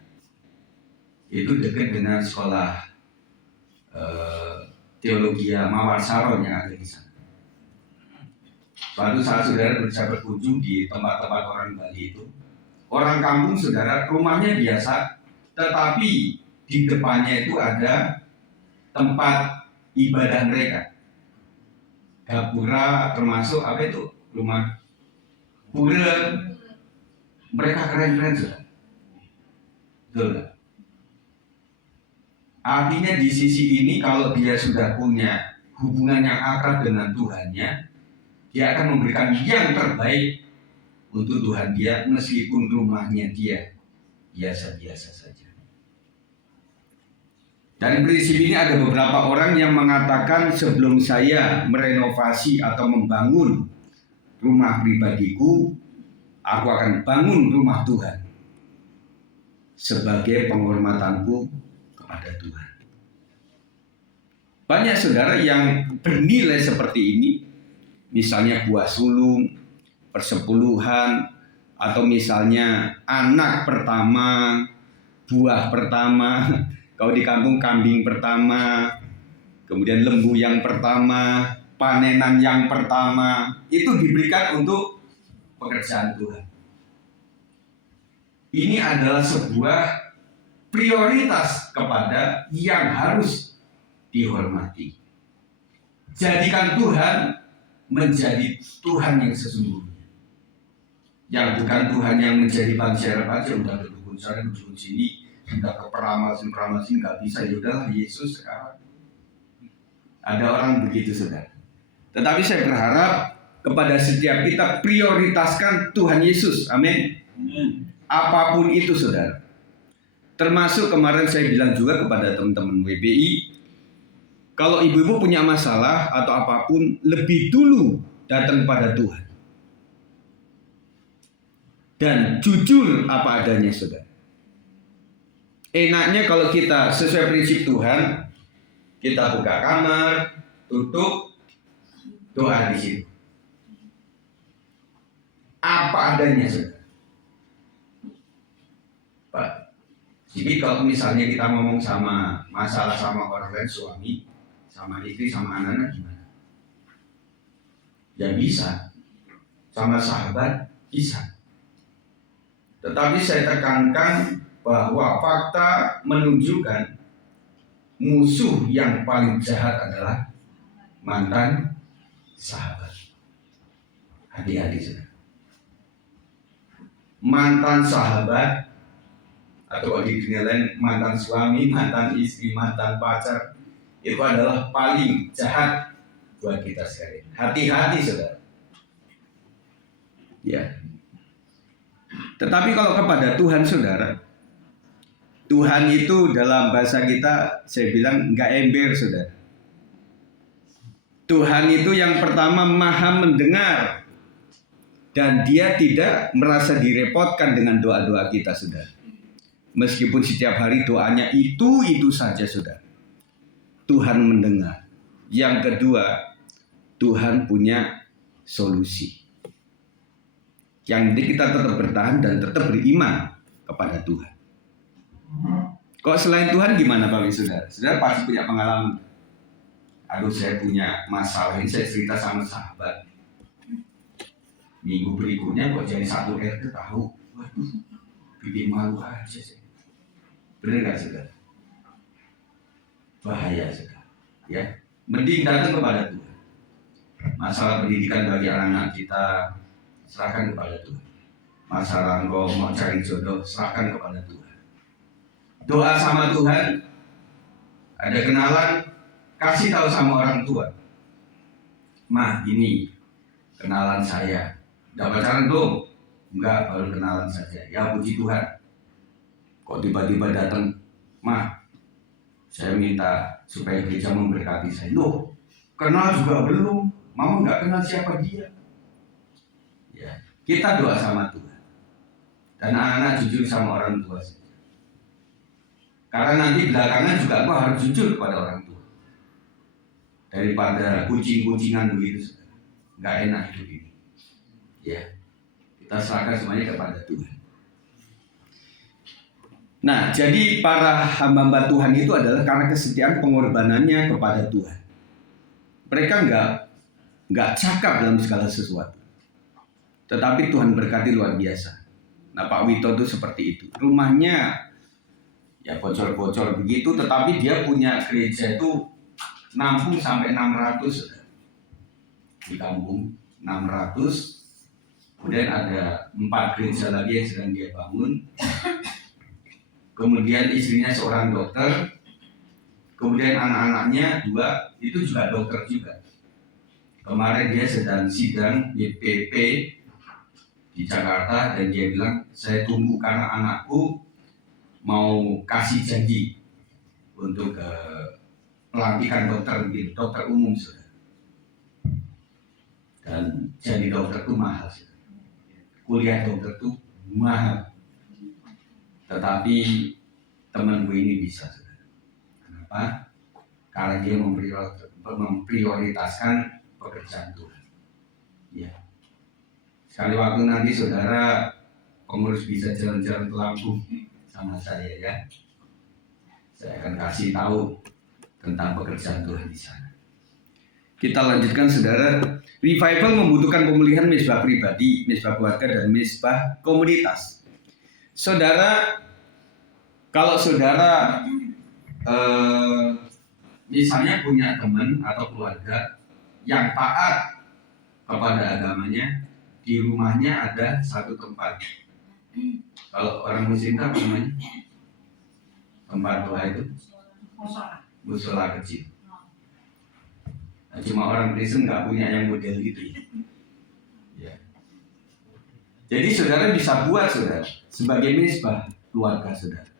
Itu dekat dengan sekolah teologi Mawar Saron yang ada di sana. Suatu saat saudara bisa berkunjung di tempat-tempat orang Bali itu. Orang kampung saudara rumahnya biasa, tetapi di depannya itu ada tempat ibadah mereka. Gapura termasuk apa itu rumah pura. Mereka keren-keren saudara. Betul gak? Artinya di sisi ini kalau dia sudah punya hubungan yang akrab dengan Tuhannya, dia akan memberikan yang terbaik untuk Tuhan dia meskipun rumahnya dia biasa-biasa saja. Dan prinsip ini ada beberapa orang yang mengatakan sebelum saya merenovasi atau membangun rumah pribadiku, aku akan bangun rumah Tuhan sebagai penghormatanku kepada Tuhan. Banyak saudara yang bernilai seperti ini, misalnya buah sulung, persepuluhan, atau misalnya anak pertama, buah pertama, kalau di kampung kambing pertama, kemudian lembu yang pertama, panenan yang pertama, itu diberikan untuk pekerjaan Tuhan. Ini adalah sebuah prioritas kepada yang harus dihormati. Jadikan Tuhan menjadi Tuhan yang sesungguhnya. Yang bukan Tuhan yang menjadi banser aja, udah ke dukun sana, dukun sini, sudah ke peramal sini nggak bisa, ya udahlah Yesus sekarang. Ada orang begitu saudara. Tetapi saya berharap kepada setiap kita prioritaskan Tuhan Yesus. Amin. Apapun itu saudara. Termasuk kemarin saya bilang juga kepada teman-teman WBI, kalau ibu-ibu punya masalah atau apapun, lebih dulu datang pada Tuhan. Dan jujur apa adanya saudara. Enaknya kalau kita sesuai prinsip Tuhan, kita buka kamar, tutup, doa di situ. Apa adanya saudara. Pak, jadi kalau misalnya kita ngomong sama masalah sama orang lain, suami, sama istri, sama anak-anak gimana? Ya bisa. Sama sahabat bisa. Tetapi saya tekankan bahwa fakta menunjukkan musuh yang paling jahat adalah mantan sahabat. Hati-hati saudara. Mantan sahabat atau di dunia lain mantan suami, mantan istri, mantan pacar, itu adalah paling jahat buat kita sekalian. Hati-hati saudara. Ya. Tetapi kalau kepada Tuhan saudara, Tuhan itu dalam bahasa kita saya bilang nggak ember saudara. Tuhan itu yang pertama maha mendengar dan dia tidak merasa direpotkan dengan doa-doa kita saudara. Meskipun setiap hari doanya itu saja saudara. Tuhan mendengar. Yang kedua, Tuhan punya solusi. Yang penting kita tetap bertahan dan tetap beriman kepada Tuhan. Kok selain Tuhan gimana Bapak Saudara? Saudara pasti punya pengalaman. Aduh saya punya masalah ini, saya cerita sama sahabat. Minggu berikutnya kok jadi satu RT tahu. Waduh, bikin malu aja sih. Benar nggak saudara? Bahaya saudara. Ya, mending datang kepada Tuhan. Masalah pendidikan bagi anak-anak kita serahkan kepada Tuhan. Masalah engkau mau cari jodoh serahkan kepada Tuhan. Doa sama Tuhan. Ada kenalan, kasih tahu sama orang tua. Mah ini kenalan saya. Udah pacaran belum? Enggak, baru kenalan saja. Ya puji Tuhan. Kok tiba-tiba datang, Mah, saya minta supaya gereja memberkati saya. Loh, kenal juga belum. Mama nggak kenal siapa dia. Ya, kita doa sama Tuhan. Dan anak-anak jujur sama orang tua. Karena nanti belakangan juga aku harus jujur kepada orang tua. Daripada kucing-kucingan begitu, nggak enak hidup ini. Ya, kita serahkan semuanya kepada Tuhan. Nah, jadi para hamba Tuhan itu adalah karena kesetiaan pengorbanannya kepada Tuhan. Mereka nggak cakap dalam segala sesuatu, tetapi Tuhan berkati luar biasa. Nah, Pak Wito itu seperti itu. Rumahnya ya bocor-bocor begitu, tetapi dia punya gereja itu nampung sampai 600 di kampung 600. Kemudian ada 4 gereja lagi yang sedang dia bangun. Kemudian istrinya seorang dokter. Kemudian anak-anaknya 2 itu juga dokter juga. Kemarin dia sedang sidang BPP di Jakarta dan dia bilang, saya tunggu karena anakku mau kasih janji untuk pelantikan dokter begitu, dokter umum sudah. Dan jadi dokter itu mahal sudah. Kuliah dokter itu mahal. Tetapi temanku ini bisa sudah. Kenapa? Karena dia memprioritaskan pekerjaan Tuhan. Ya. Sekali waktu nanti saudara pengurus bisa jalan-jalan ke Lampung sama saya ya. Saya akan kasih tahu tentang pekerjaan Tuhan di sana. Kita lanjutkan saudara. Revival membutuhkan pemulihan mezbah pribadi, mezbah keluarga, dan mezbah komunitas. Saudara, kalau saudara misalnya punya teman atau keluarga yang taat kepada agamanya, di rumahnya ada satu tempat. Kalau orang Muslim apa namanya? Tempat doa itu musola kecil. Nah, cuma orang Kristen nggak punya yang model gitu ya. Jadi saudara bisa buat saudara sebagai mezbah keluarga saudara.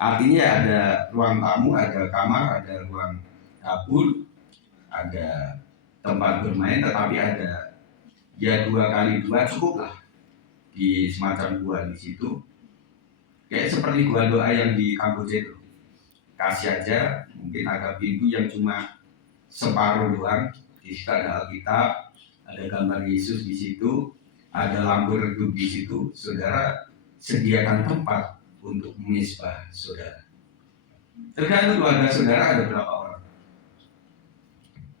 Artinya ada ruang tamu, ada kamar, ada ruang dapur, ada tempat bermain, tetapi ada ya 2x2 cukup lah di semacam gua di situ. Kayak seperti gua doa yang di Kamboja itu. Kasih aja, mungkin ada pintu yang cuma separuh doang. Di situ ada Alkitab, ada gambar Yesus di situ, ada lampu redup di situ. Saudara sediakan tempat untuk mezbah saudara. Tergantung keluarga saudara ada berapa orang.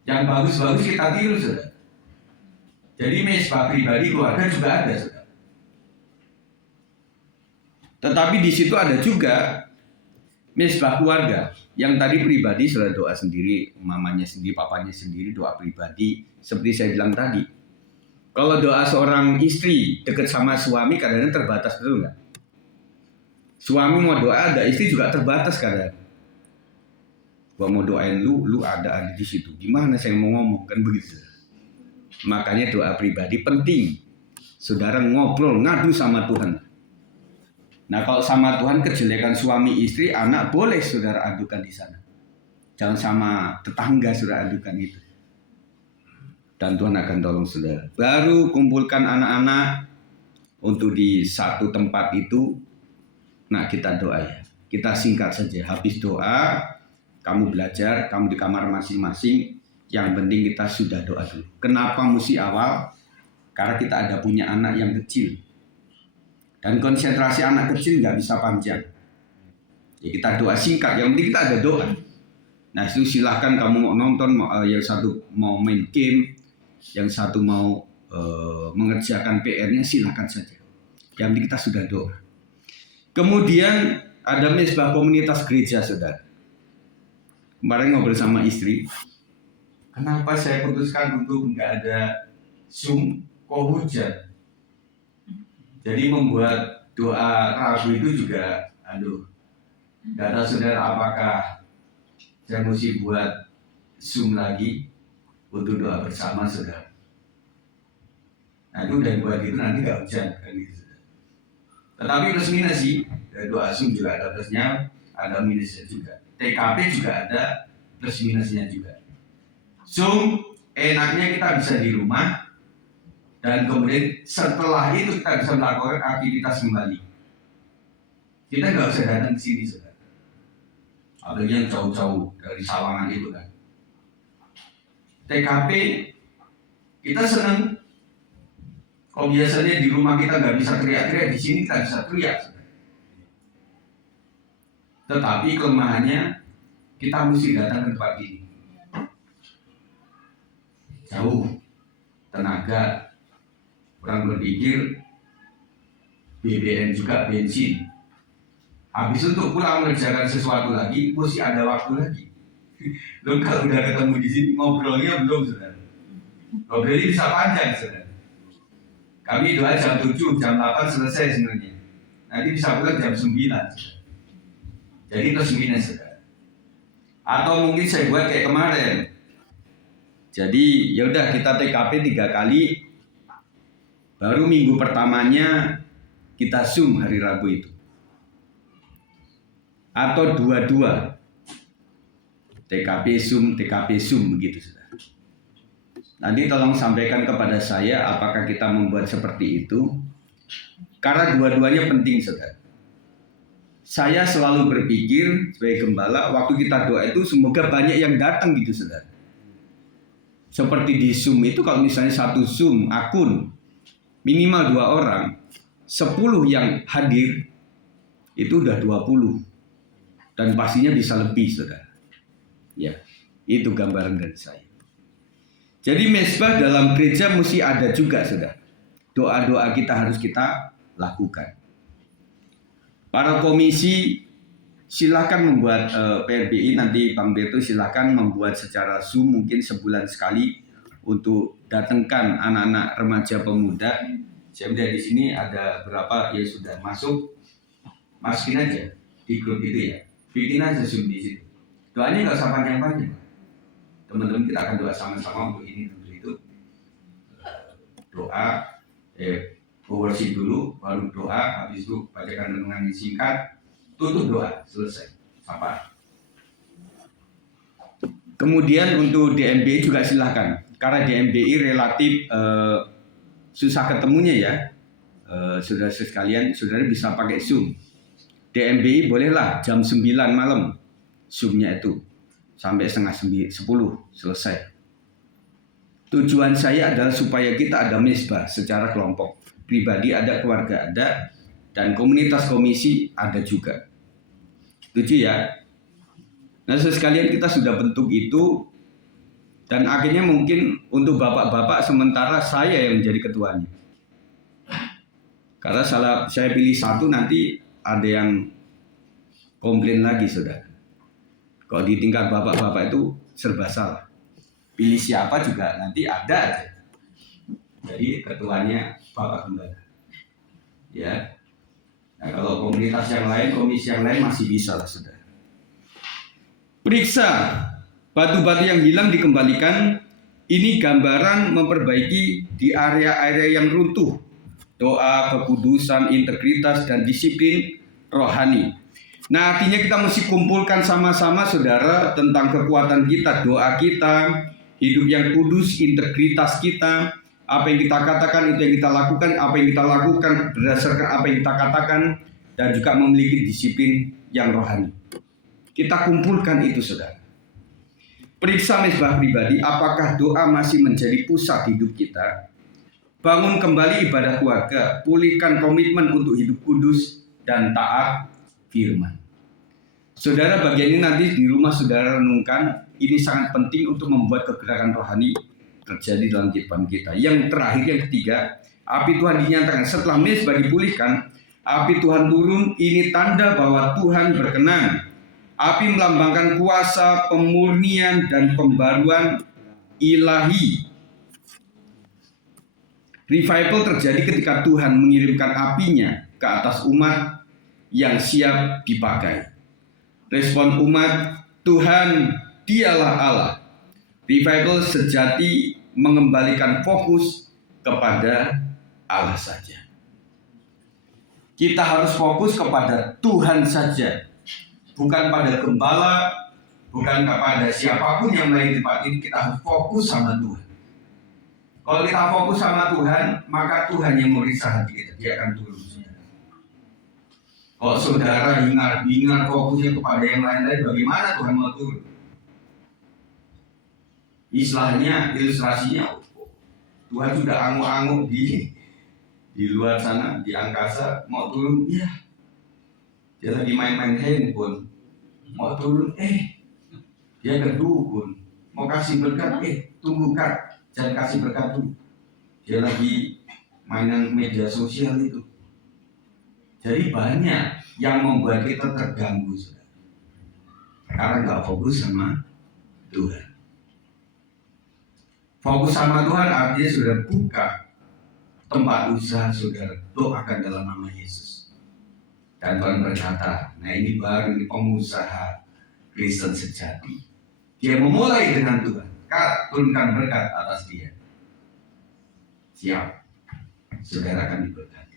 Yang bagus-bagus kita tiru saudara. Jadi mezbah pribadi keluarga juga ada saudara. Tetapi di situ ada juga mezbah keluarga. Yang tadi pribadi sudah doa sendiri, mamanya sendiri, papanya sendiri, doa pribadi. Seperti saya bilang tadi, kalau doa seorang istri dekat sama suami kadang-kadang terbatas, betul nggak? Suami mau doa, ada istri juga terbatas kadang. Gua mau doain lu ada di situ. Gimana saya mau ngomong kan begitu. Makanya doa pribadi penting. Saudara ngobrol, ngadu sama Tuhan. Nah kalau sama Tuhan kejelekan suami istri anak boleh saudara adukan di sana. Jangan sama tetangga saudara adukan itu. Dan Tuhan akan tolong saudara. Baru kumpulkan anak-anak untuk di satu tempat itu. Nah kita doa ya. Kita singkat saja. Habis doa, kamu belajar, kamu di kamar masing-masing. Yang penting kita sudah doa dulu. Kenapa mesti awal? Karena kita ada punya anak yang kecil. Dan konsentrasi anak kecil nggak bisa panjang. Ya kita doa singkat, yang penting kita ada doa. Nah itu silahkan kamu mau nonton, yang satu mau main game, yang satu mau mengerjakan PR-nya silahkan saja. Yang penting kita sudah doa. Kemudian ada mezbah komunitas gereja saudara. Kemarin ngobrol sama istri, kenapa saya putuskan untuk nggak ada Zoom, kok hujan? Jadi membuat doa Rabu itu juga, nggak tahu saudara apakah saya mesti buat Zoom lagi untuk doa bersama saudara. Nah itu udah buat itu nanti nggak hujan kan gitu. Tetapi plus minus sih, doa Zoom juga ada plusnya, ada minusnya juga. TKP juga ada plus minusnya juga. Zoom enaknya kita bisa di rumah, dan kemudian setelah itu kita bisa melakukan aktivitas kembali. Kita nggak usah datang ke sini, saudara. Apalagi yang jauh-jauh dari Sawangan itu kan. TKP kita senang. Kalau biasanya di rumah kita nggak bisa teriak-teriak, di sini kita bisa teriak. Tetapi kelemahannya kita mesti datang ke tempat ini. Jauh, tenaga, orang berpikir, BBM juga bensin. Habis untuk pulang mengerjakan sesuatu lagi, mesti ada waktu lagi. Lo kalau udah ketemu di sini ngobrolnya belum, saudara. Ngobrolnya bisa panjang, saudara. Kami doa jam 7, jam 8 selesai sebenarnya. Nanti bisa pulang jam 9. Saudara. Jadi terus minus, saudara. Atau mungkin saya buat kayak kemarin. Jadi ya udah kita TKP 3 kali. Baru minggu pertamanya kita Zoom hari Rabu itu. Atau dua-dua. TKP Zoom begitu, saudara. Nanti tolong sampaikan kepada saya apakah kita membuat seperti itu. Karena dua-duanya penting, saudara. Saya selalu berpikir sebagai gembala, waktu kita doa itu semoga banyak yang datang gitu, saudara. Seperti di Zoom itu kalau misalnya satu Zoom akun minimal 2 orang, 10 yang hadir itu udah 20. Dan pastinya bisa lebih, saudara. Ya, itu gambaran dari saya. Jadi mezbah dalam gereja mesti ada juga, saudara. Doa-doa kita harus kita lakukan. Para komisi silakan membuat PRBI, nanti Bang Beto silakan membuat secara Zoom mungkin sebulan sekali untuk datangkan anak-anak remaja pemuda. Saya melihat di sini ada berapa yang sudah masuk, masukin aja di grup itu ya, bikin aja Zoom di situ. Doanya nggak usah panjang-panjang. Teman-teman kita akan doa sama-sama untuk ini untuk itu. Doa, worship dulu, baru doa, habis itu bacakan renungan yang singkat, tutup doa, selesai, sampai. Kemudian untuk DMBI juga silahkan, karena DMBI relatif susah ketemunya ya, saudara sekalian, saudara bisa pakai Zoom. DMBI bolehlah jam 9 malam, Zoom-nya itu sampai setengah 10 selesai. Tujuan saya adalah supaya kita ada mezbah secara kelompok. Pribadi ada, keluarga ada, dan komunitas komisi ada juga. Setuju ya? Nah, sekalian kita sudah bentuk itu, dan akhirnya mungkin untuk bapak-bapak sementara saya yang menjadi ketuanya. Karena saya pilih satu nanti ada yang komplain lagi, saudara. Kalau di tingkat bapak-bapak itu serba salah. Pilih siapa juga nanti ada aja. Jadi ketuanya Bapak Gembala. Ya. Nah, kalau komunitas yang lain, komisi yang lain masih bisa lah, saudara. Periksa batu-batu yang hilang dikembalikan. Ini gambaran memperbaiki di area-area yang runtuh. Doa, kekudusan, integritas, dan disiplin rohani. Nah, artinya kita mesti kumpulkan sama-sama, saudara, tentang kekuatan kita, doa kita, hidup yang kudus, integritas kita, apa yang kita katakan itu yang kita lakukan, apa yang kita lakukan berdasarkan apa yang kita katakan, dan juga memiliki disiplin yang rohani. Kita kumpulkan itu, saudara. Periksa mezbah pribadi, apakah doa masih menjadi pusat hidup kita? Bangun kembali ibadah keluarga, pulihkan komitmen untuk hidup kudus dan taat firman. Saudara, bagian ini nanti di rumah saudara renungkan, ini sangat penting untuk membuat kegerakan rohani terjadi dalam kehidupan kita. Yang terakhir, yang ketiga, api Tuhan dinyatakan. Setelah mezbah dipulihkan, api Tuhan turun, ini tanda bahwa Tuhan berkenan. Api melambangkan kuasa, pemurnian, dan pembaruan ilahi. Revival terjadi ketika Tuhan mengirimkan apinya ke atas umat yang siap dipakai. Respon umat, Tuhan dialah Allah. Revival sejati mengembalikan fokus kepada Allah saja. Kita harus fokus kepada Tuhan saja, bukan pada gembala, bukan kepada siapapun yang melayani tempat ini. Kita harus fokus sama Tuhan. Kalau kita fokus sama Tuhan, maka Tuhan yang memeriksa hati kita, dia akan turun. Kalau saudara hingar-bingar fokusnya kepada yang lain-lain, bagaimana Tuhan mau turun? Ilustrasinya, Tuhan sudah angguk-angguk di luar sana, di angkasa, mau turun, ya. Dia lagi main-main handphone, mau turun, dia ke dukun, mau kasih berkat, tunggu Kak, jangan kasih berkat dulu. Dia lagi mainan media sosial itu. Jadi banyak yang membuat kita terganggu, saudara. Karena nggak fokus sama Tuhan. Fokus sama Tuhan artinya sudah buka tempat usaha saudara, doakan dalam nama Yesus. Dan Tuhan berkata, nah ini baru ini pengusaha Kristen sejati. Dia memulai dengan Tuhan. Kak, turunkan berkat atas dia. Siap, saudara akan diberkati.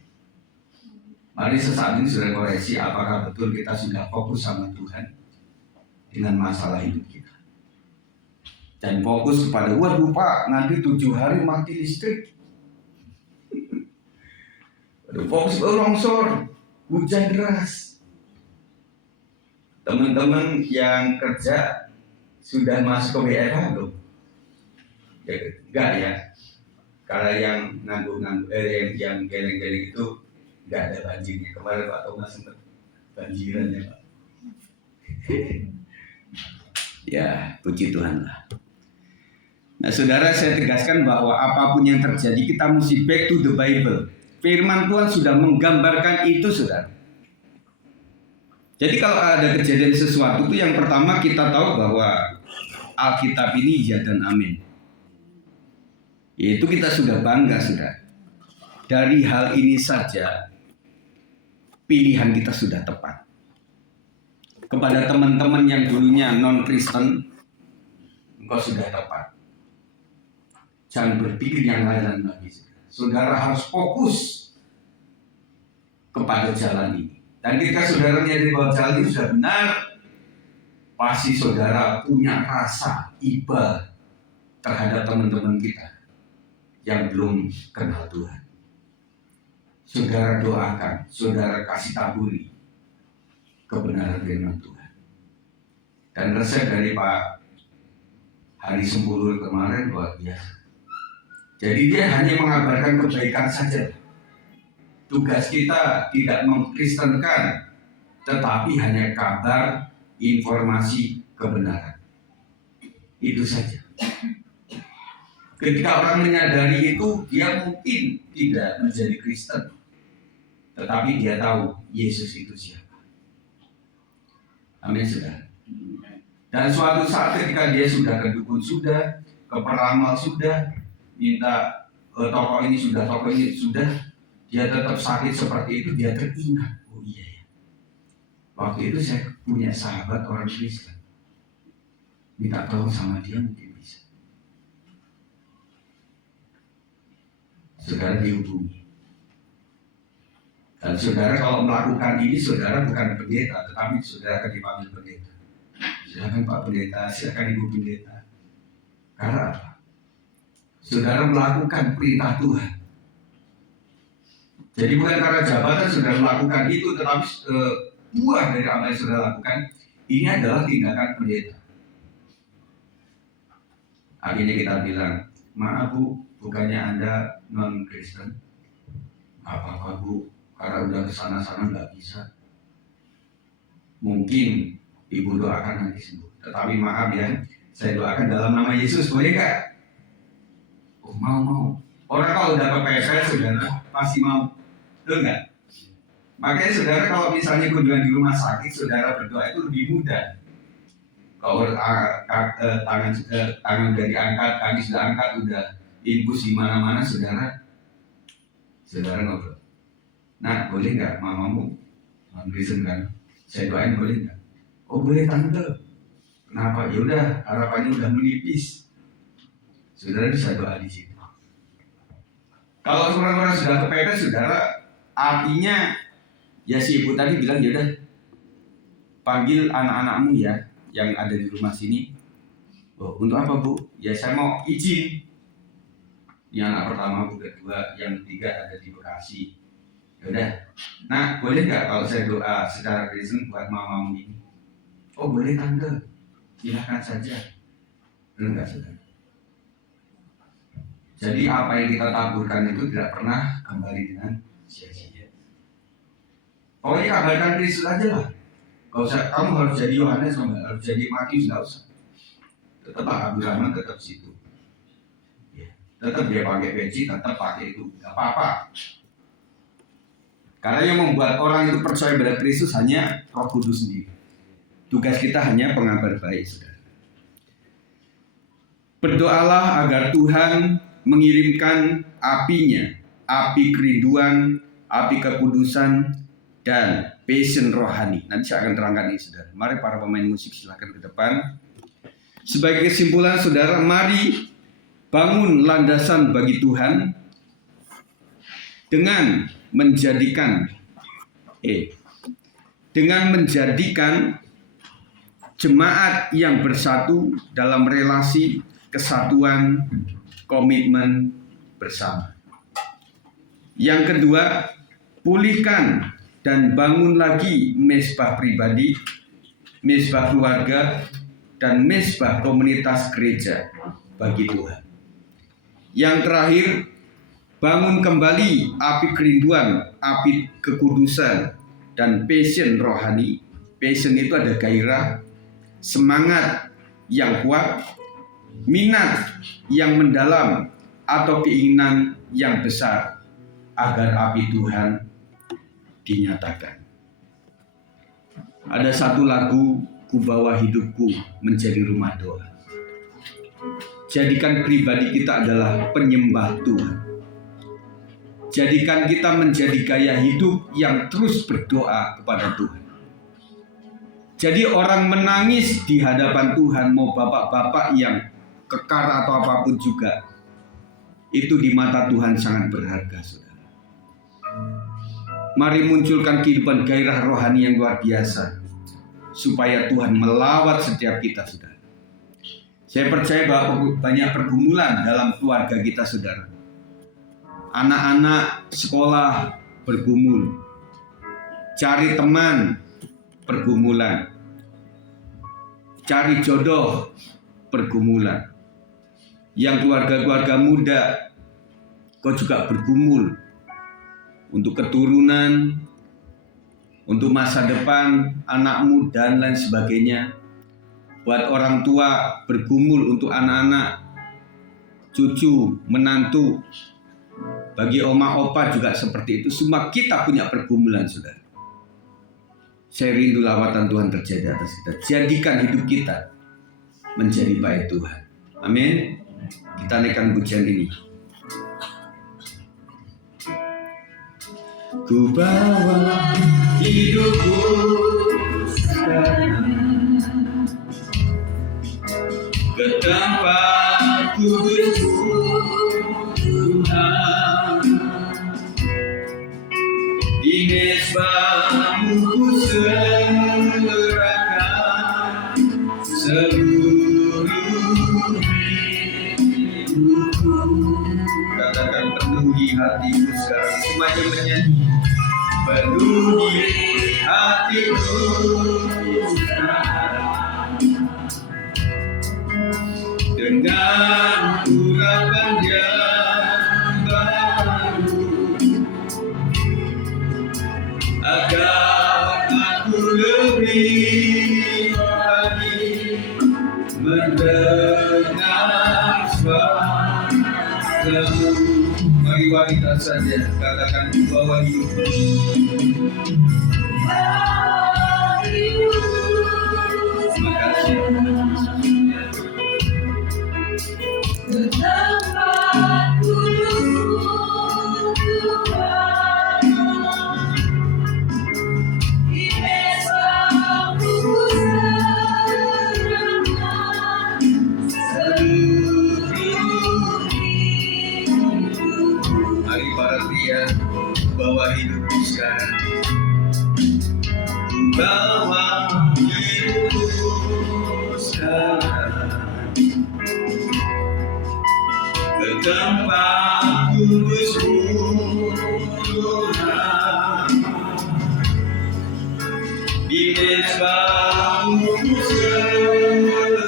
Mari sesaat ini saudara koreksi apakah betul kita sudah fokus sama Tuhan dengan masalah hidup kita. Dan fokus kepada, waduh Pak, nanti 7 hari mati listrik. Waduh, fokus longsor, hujan deras. Teman-teman yang kerja sudah masuk ke WFH belum? Ya, enggak ya. Karena yang nanggung-nanggung, yang geleng-geleng itu enggak ada banjirnya. Kemarin Pak Thomas sempat banjiran ya Pak. Ya, puji Tuhan lah. Nah saudara, saya tegaskan bahwa apapun yang terjadi kita mesti back to the Bible. Firman Tuhan sudah menggambarkan itu, saudara. Jadi kalau ada kejadian sesuatu itu yang pertama kita tahu bahwa Alkitab ini ya dan amin. Yaitu kita sudah bangga, saudara. Dari hal ini saja pilihan kita sudah tepat. Kepada teman-teman yang dulunya non-Kristen, engkau sudah tepat. Jangan berpikir yang lain lagi. Saudara harus fokus kepada jalan ini. Dan ketika saudara menyadari bahwa jalan ini sudah benar, pasti saudara punya rasa iba terhadap teman-teman kita yang belum kenal Tuhan. Saudara doakan, saudara kasih taburi kebenaran firman Tuhan. Dan resep dari Pak Hari Sempulur kemarin luar biasa. Jadi dia hanya mengabarkan kebaikan saja. Tugas kita tidak mengkristenkan, tetapi hanya kabar, informasi, kebenaran. Itu saja. Ketika orang menyadari itu, dia mungkin tidak menjadi Kristen, tetapi dia tahu Yesus itu siapa. Amin, saudara. Dan suatu saat ketika dia sudah ke dukun sudah, ke peramal sudah, minta toko ini sudah, dia tetap sakit seperti itu, dia teringat, oh iya ya, waktu itu saya punya sahabat orang Kristen, minta tolong sama dia mungkin bisa. Saudara dihubungi. Dan saudara kalau melakukan ini, saudara bukan pendeta, tetapi saudara akan dipanggil pendeta. Silakan Pak Pendeta, silakan Ibu Pendeta. Karena apa? Saudara melakukan perintah Tuhan. Jadi bukan karena jabatan saudara melakukan itu, tetapi buah dari apa yang saudara lakukan, ini adalah tindakan pendeta. Akhirnya kita bilang, maaf Bu, bukannya Anda non-Kristen? Apa-apa Bu, karena udah kesana-sana nggak bisa. Mungkin Ibu doakan nanti sembuh. Tetapi maaf ya, saya doakan dalam nama Yesus, boleh nggak? Oh, mau. Orang kalau udah kepepet, saudara pasti mau. Betul nggak? Makanya saudara kalau misalnya kunjungan di rumah sakit, saudara berdoa itu lebih mudah. Kalau tangan udah diangkat, kaki sudah angkat, udah infus di mana-mana, saudara ngobrol. Nah, boleh nggak mamamu non-Kristen kan? Saya doain boleh nggak? Oh boleh tante. Kenapa? Ya udah, harapannya udah menipis. Saudara bisa doa di situ. Kalau orang-orang sudah kepepet, saudara, artinya ya si ibu tadi bilang, ya udah, panggil anak-anakmu ya yang ada di rumah sini. Oh, untuk apa Bu? Ya saya mau izin Yang anak pertama, Bu kedua, yang ketiga ada di Bekasi. Yaudah, nah boleh nggak kalau saya doa secara Kristen buat mamamu ini? Oh boleh tante, silakan saja. Enggak saudara. Jadi apa yang kita taburkan itu tidak pernah kembali dengan sia-sia. Pokoknya kabarkan Kristus aja lah. Gak usah, kamu harus jadi Yohanes, harus jadi Matius, nggak usah. Tetap Abdurrahman tetap situ. Ya. Tetap dia pakai peci, tetap pakai itu, nggak apa-apa. Karena yang membuat orang itu percaya pada Kristus hanya Roh Kudus sendiri. Tugas kita hanya pengabar baik, saudara. Berdoalah agar Tuhan mengirimkan apinya, api kerinduan, api kekudusan, dan passion rohani. Nanti saya akan terangkan ini, saudara. Mari para pemain musik silakan ke depan. Sebagai kesimpulan, saudara, mari bangun landasan bagi Tuhan dengan menjadikan jemaat yang bersatu dalam relasi kesatuan komitmen bersama. Yang kedua, pulihkan dan bangun lagi mezbah pribadi, mezbah keluarga, dan mezbah komunitas gereja bagi Tuhan. Yang terakhir, bangun kembali api kerinduan, api kekudusan, dan passion rohani. Passion itu ada gairah, semangat yang kuat, minat yang mendalam, atau keinginan yang besar agar api Tuhan dinyatakan. Ada satu lagu, ku bawa hidupku menjadi rumah doa. Jadikan pribadi kita adalah penyembah Tuhan. Jadikan kita menjadi gaya hidup yang terus berdoa kepada Tuhan. Jadi orang menangis di hadapan Tuhan, mau bapak-bapak yang kekar atau apapun juga, itu di mata Tuhan sangat berharga, saudara. Mari munculkan kehidupan gairah rohani yang luar biasa, supaya Tuhan melawat setiap kita, saudara. Saya percaya bahwa banyak pergumulan dalam keluarga kita, saudara. Anak-anak sekolah bergumul, cari teman pergumulan, cari jodoh pergumulan. Yang keluarga-keluarga muda kau juga bergumul untuk keturunan, untuk masa depan anakmu dan lain sebagainya. Buat orang tua bergumul untuk anak-anak, cucu, menantu. Bagi oma opa juga seperti itu. Semua kita punya pergumulan, saudara. Saya rindu lawatan Tuhan terjadi atas kita. Jadikan hidup kita menjadi baik Tuhan. Amin. Kita naikkan pujian ini. Ku bawa hidupku sekarang ke tempat kudusmu, Tuhan. Di mezbahmu ku serahkan seluruh hidupku. Katakan, penuhi hatiku sekarang. Semuanya menyanyi. Penuhi hatiku sekarang dengan urapan yang baru, agar aku lebih lagi mendengar suaramu. Mari wanita saja katakan, bawa hidupku. Terima kasih. Bawa hidupku sekarang, bawa hidupku sekarang ke tempat kudus-Mu Tuhan, di mezbah-Mu serahkan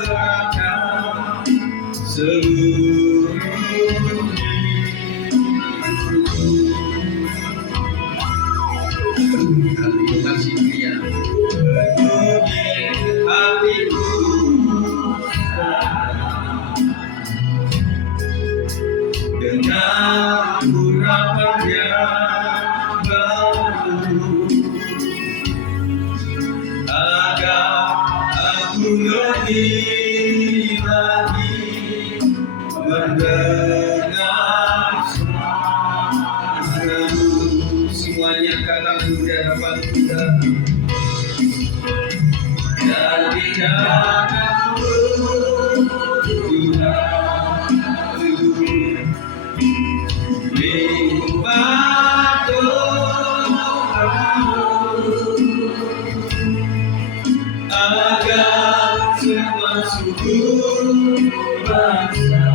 seluruh hidupku. Kasih Dia penuhi hatiku dengan urapan yang baru, agar aku lebih lagi mendengar suara-Mu. Semuanya katakan di hadapan kita. Jadikanlah Tuhan limpah doa-Mu, agar semua suku bangsa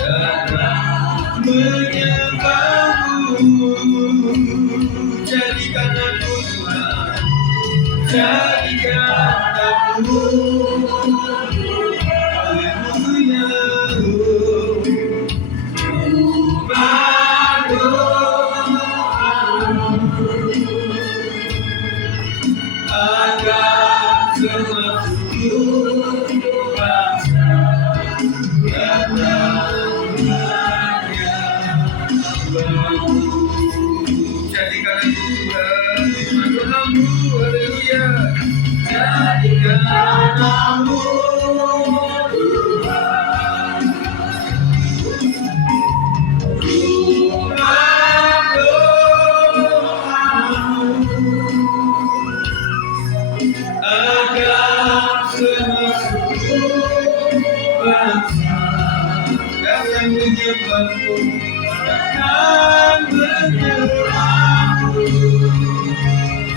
dapat menyembah-Mu. Jadikan aku Tuhan, jadikan aku, haleluya, limpah doa-Mu, agar semua suku bangsa dapat menyembah-Mu. Jadikan aku Tuhan, Tuhan-Mu, haleluya. Jadikan aku Tuhan, rumah doa-Mu, agar semua suku bangsa datang menyembah-Mu, datang menyembah-Mu.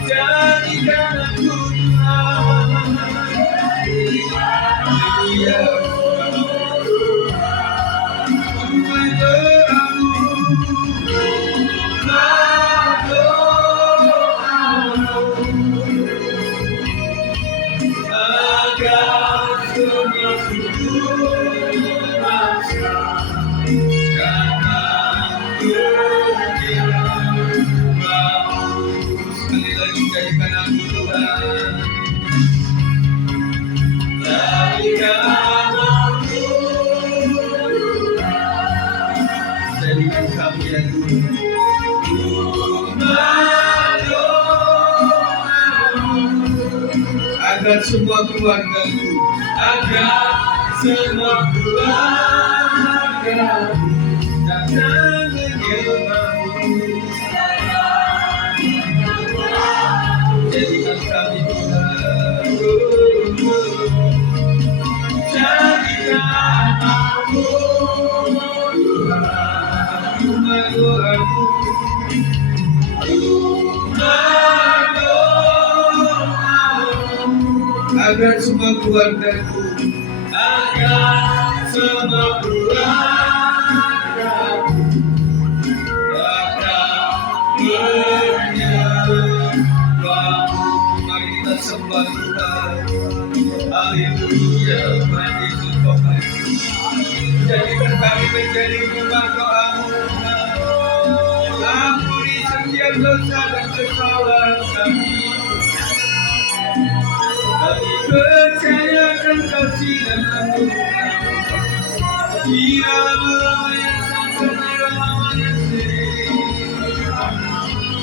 Jadikan aku Tuhan, haleluya, rumah doa-Mu, rumah doa-Mu, agar semua suku bangsa datang menyembah-Mu. Sekali lagi, jadikan aku Tuhan, jadikan aku Tuhan, jadikan kami ya Tuhan, rumah doa-Mu, agar semua keluarga-Ku, agar semua keluarga-Ku datang menyembah-Mu. Jadikan kami Tuhan, jadikan aku Tuhan, rumah doa-Mu, rumah doa-Mu, agar semua keluarga-Ku, agar semua keluarga-Ku datang menyembah-Mu. Mari kita sembah Tuhan, haleluya, Tuhan Yesus Tuhan. Jadikan kami menjadi rumah doa-Mu, ampuni setiap dosa dan kesalahan kami. Kami percayakan kasih dan anugerah, Dia yang sempurna sendiri.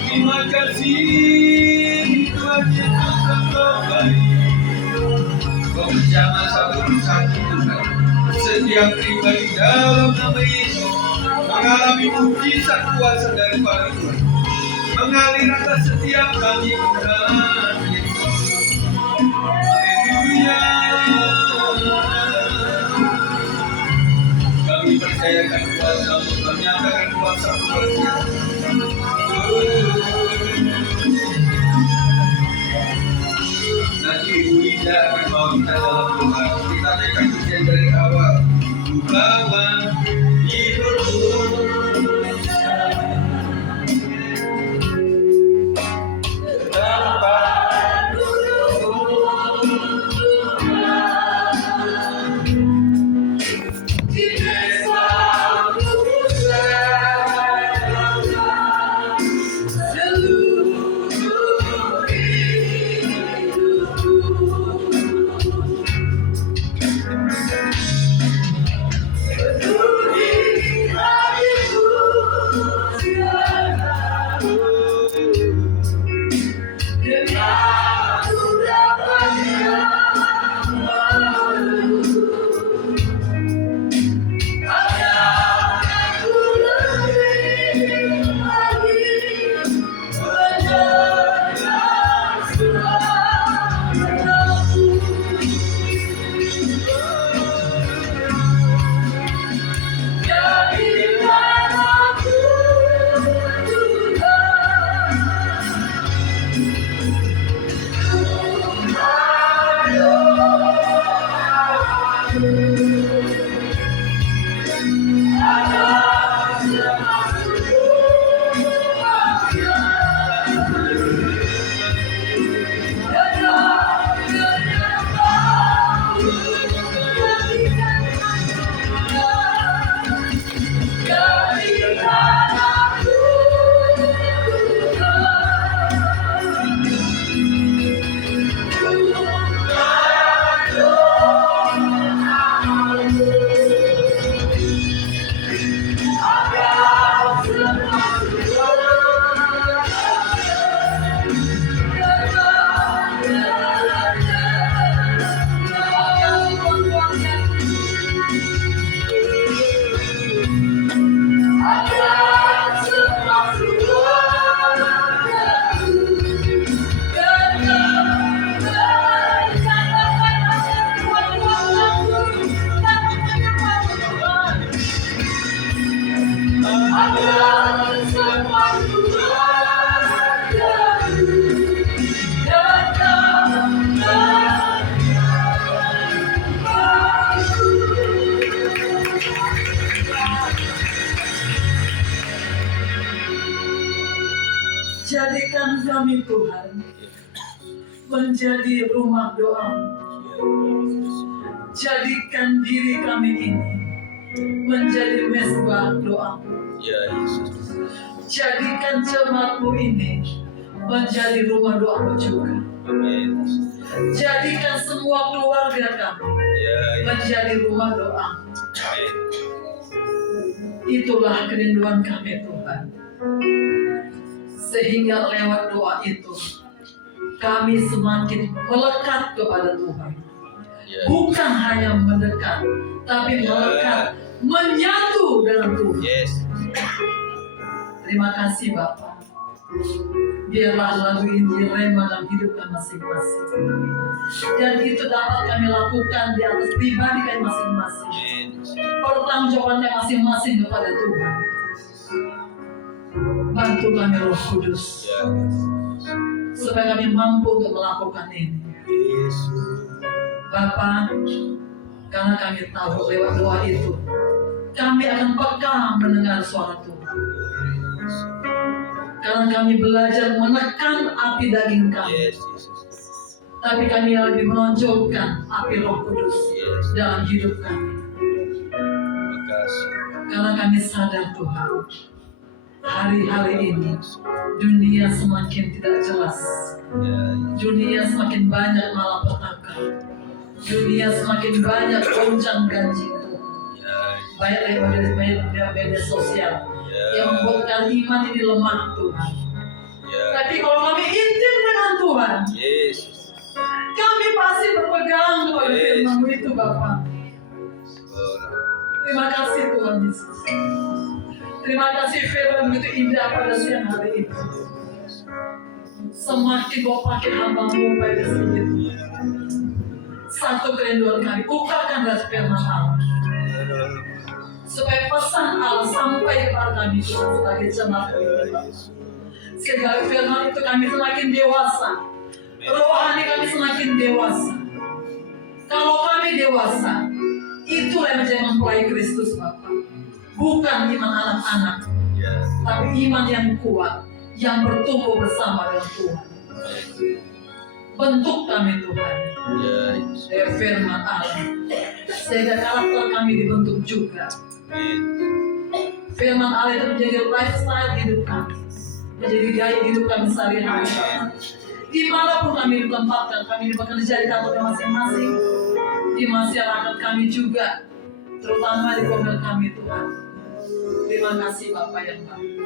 Terima kasih Tuhan Yesus Engkau baik. Kau menjamah satu persatu Tuhan, setiap pribadi dalam nama Yesus mengalami mujizat kuasa daripada Tuhan, mengalir atas setiap kami Tuhan Yesus. Haleluya. Kami percayakan kuasa-Mu, kami nyatakan kuasa-Mu luar biasa. Nanti Ibu Ida akan bawa kita dalam Tuhan. Kita naikkan ujian dari awal. akan selalu ada datang jadikan kami Tuhan menjadi rumah doa. Jadikan diri kami ini menjadi mesbah doa. Jadikan jemaatmu ini menjadi rumah doa juga. Jadikan semua keluarga kami menjadi rumah doa. Itulah kerinduan kami Tuhan. Sehingga lewat doa itu kami semakin melekat kepada Tuhan. Bukan hanya mendekat, tapi melekat, menyatu dengan Tuhan. Terima kasih Bapak. Biarlah lagu ini direma dalam hidup kami masing-masing. Dan itu dapat kami lakukan di atas pribadi kami masing-masing. Pertanggungjawaban kami masing-masing kepada Tuhan. Bantu kami Roh Kudus, supaya kami mampu untuk melakukan ini. Bapa, karena kami tahu lewat doa itu kami akan peka mendengar suara Tuhan. Karena kami belajar menekan api daging kami, tapi kami lebih menonjolkan api Roh Kudus dalam hidup kami. Karena kami sadar Tuhan, hari-hari ini dunia semakin tidak jelas. Dunia semakin banyak malapetaka. Dunia semakin banyak gonjang-ganjing Tuhan. Baik lewat media sosial yang membuatkan iman ini lemah Tuhan. Tapi kalau kami intim dengan Tuhan, kami pasti berpegang kepada firman-Mu itu Bapa. Terima kasih Tuhan Yesus. Terima kasih firman itu indah pada siang hari ini. Semakin Kau pakai hamba-Mu pada sedikit. Satu kerinduan kami, bukakanlah firman Allah. Supaya pesan Allah sampai kepada kami sebagai jemaat ini. Sehingga firman itu kami semakin dewasa. Rohani kami semakin dewasa. Kalau kami dewasa, itulah yang menjadi mempelai Kristus Bapa. Bukan iman anak-anak, tapi iman yang kuat, yang bertumbuh bersama dengan Tuhan. Bentuk kami Tuhan dari firman Allah, sehingga karakter kami dibentuk juga. Firman Allah itu menjadi lifestyle hidup kami, menjadi gaya hidup kami sehari-hari. Dimanapun kami ditempatkan, kami bekerja di kantor masing-masing, di masyarakat kami juga, terutama di keluarga kami Tuhan. Terima kasih Bapak yang baik.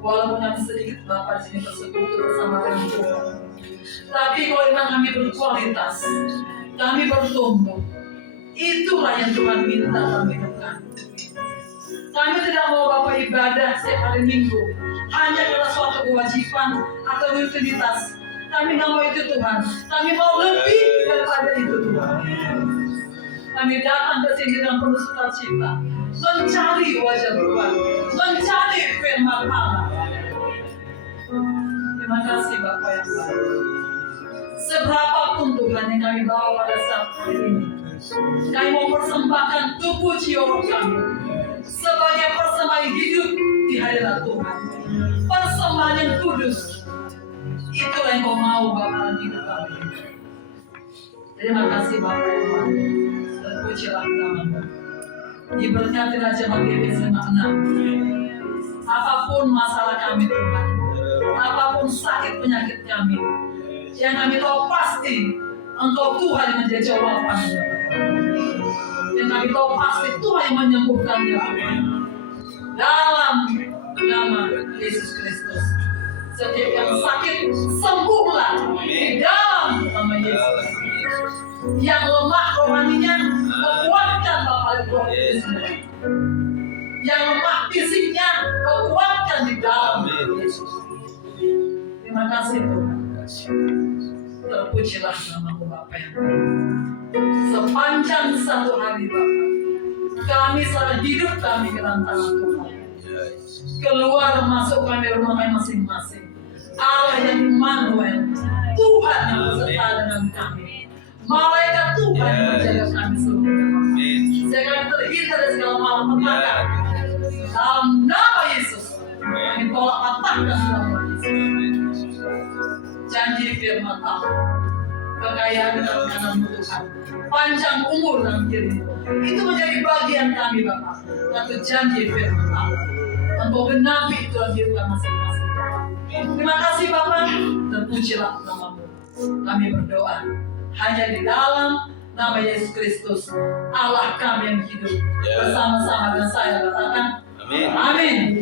Walaupun kami sedikit Bapak di sini bersekutu bersama dengan Tuhan, tapi kalau iman kami berkualitas, kami bertumbuh, itulah yang Tuhan minta dalam hidup kami. Kami tidak mau Bapak ibadah setiap hari Minggu hanya karena suatu kewajiban atau rutinitas. Kami tidak mau itu Tuhan. Kami mau lebih daripada itu Tuhan. Kami datang ke sini dengan penuh sukacita, mencari wajah Tuhan, mencari firman Allah. Terima kasih Bapak yang baik. Seberapapun Tuhan yang kami bawa pada saat ini, kami mau persembahkan tubuh jiwa kami sebagai persembahan hidup di hadirat Tuhan. Persembahan yang kudus, itulah yang Kau mau Bapak dalam hidup kami. Terima kasih Bapak yang baik. Terpujilah nama-Mu. Diberkatilah jemaat GBI Semak 6. Apapun masalah kami Tuhan, apapun sakit penyakit kami, yang kami tahu pasti Engkau Tuhan yang menjadi jawabannya. Yang kami tahu pasti Tuhan yang menyembuhkannya. Dalam nama Yesus Kristus, setiap yang sakit sembuhlah di dalam nama Yesus. Yang lemah rohaninya kuatkan Bapak Ibu. Yang lemah fisiknya kuatkan di dalam Yesus. Terima kasih Tuhan. Terpujilah nama-Mu Bapak yang baik. Sepanjang satu hari Bapak, Kami serahkan hidup kami ke dalam tangan Tuhan. Keluar masuk kami rumah kami masing-masing. Allah yang Immanuel, Tuhan yang beserta dengan kami. Malaikat Tuhan yang menjaga kami seluruhnya. Sehingga kami terhindar dari segala malapetaka. Dalam nama Yesus, kami tolak patahkan dalam nama Yesus. Janji firman Allah, kekayaan dan kananmu Tuhan, panjang umur dalam dirimu. Itu menjadi bagian kami Bapak. Satu janji firman Allah. Engkau genapi itu dalam diri kami masing-masing. Terima kasih Bapak, dan pujilah namamu. Kami berdoa hanya di dalam nama Yesus Kristus, Allah kami yang hidup. Bersama-sama dengan saya katakan, amin.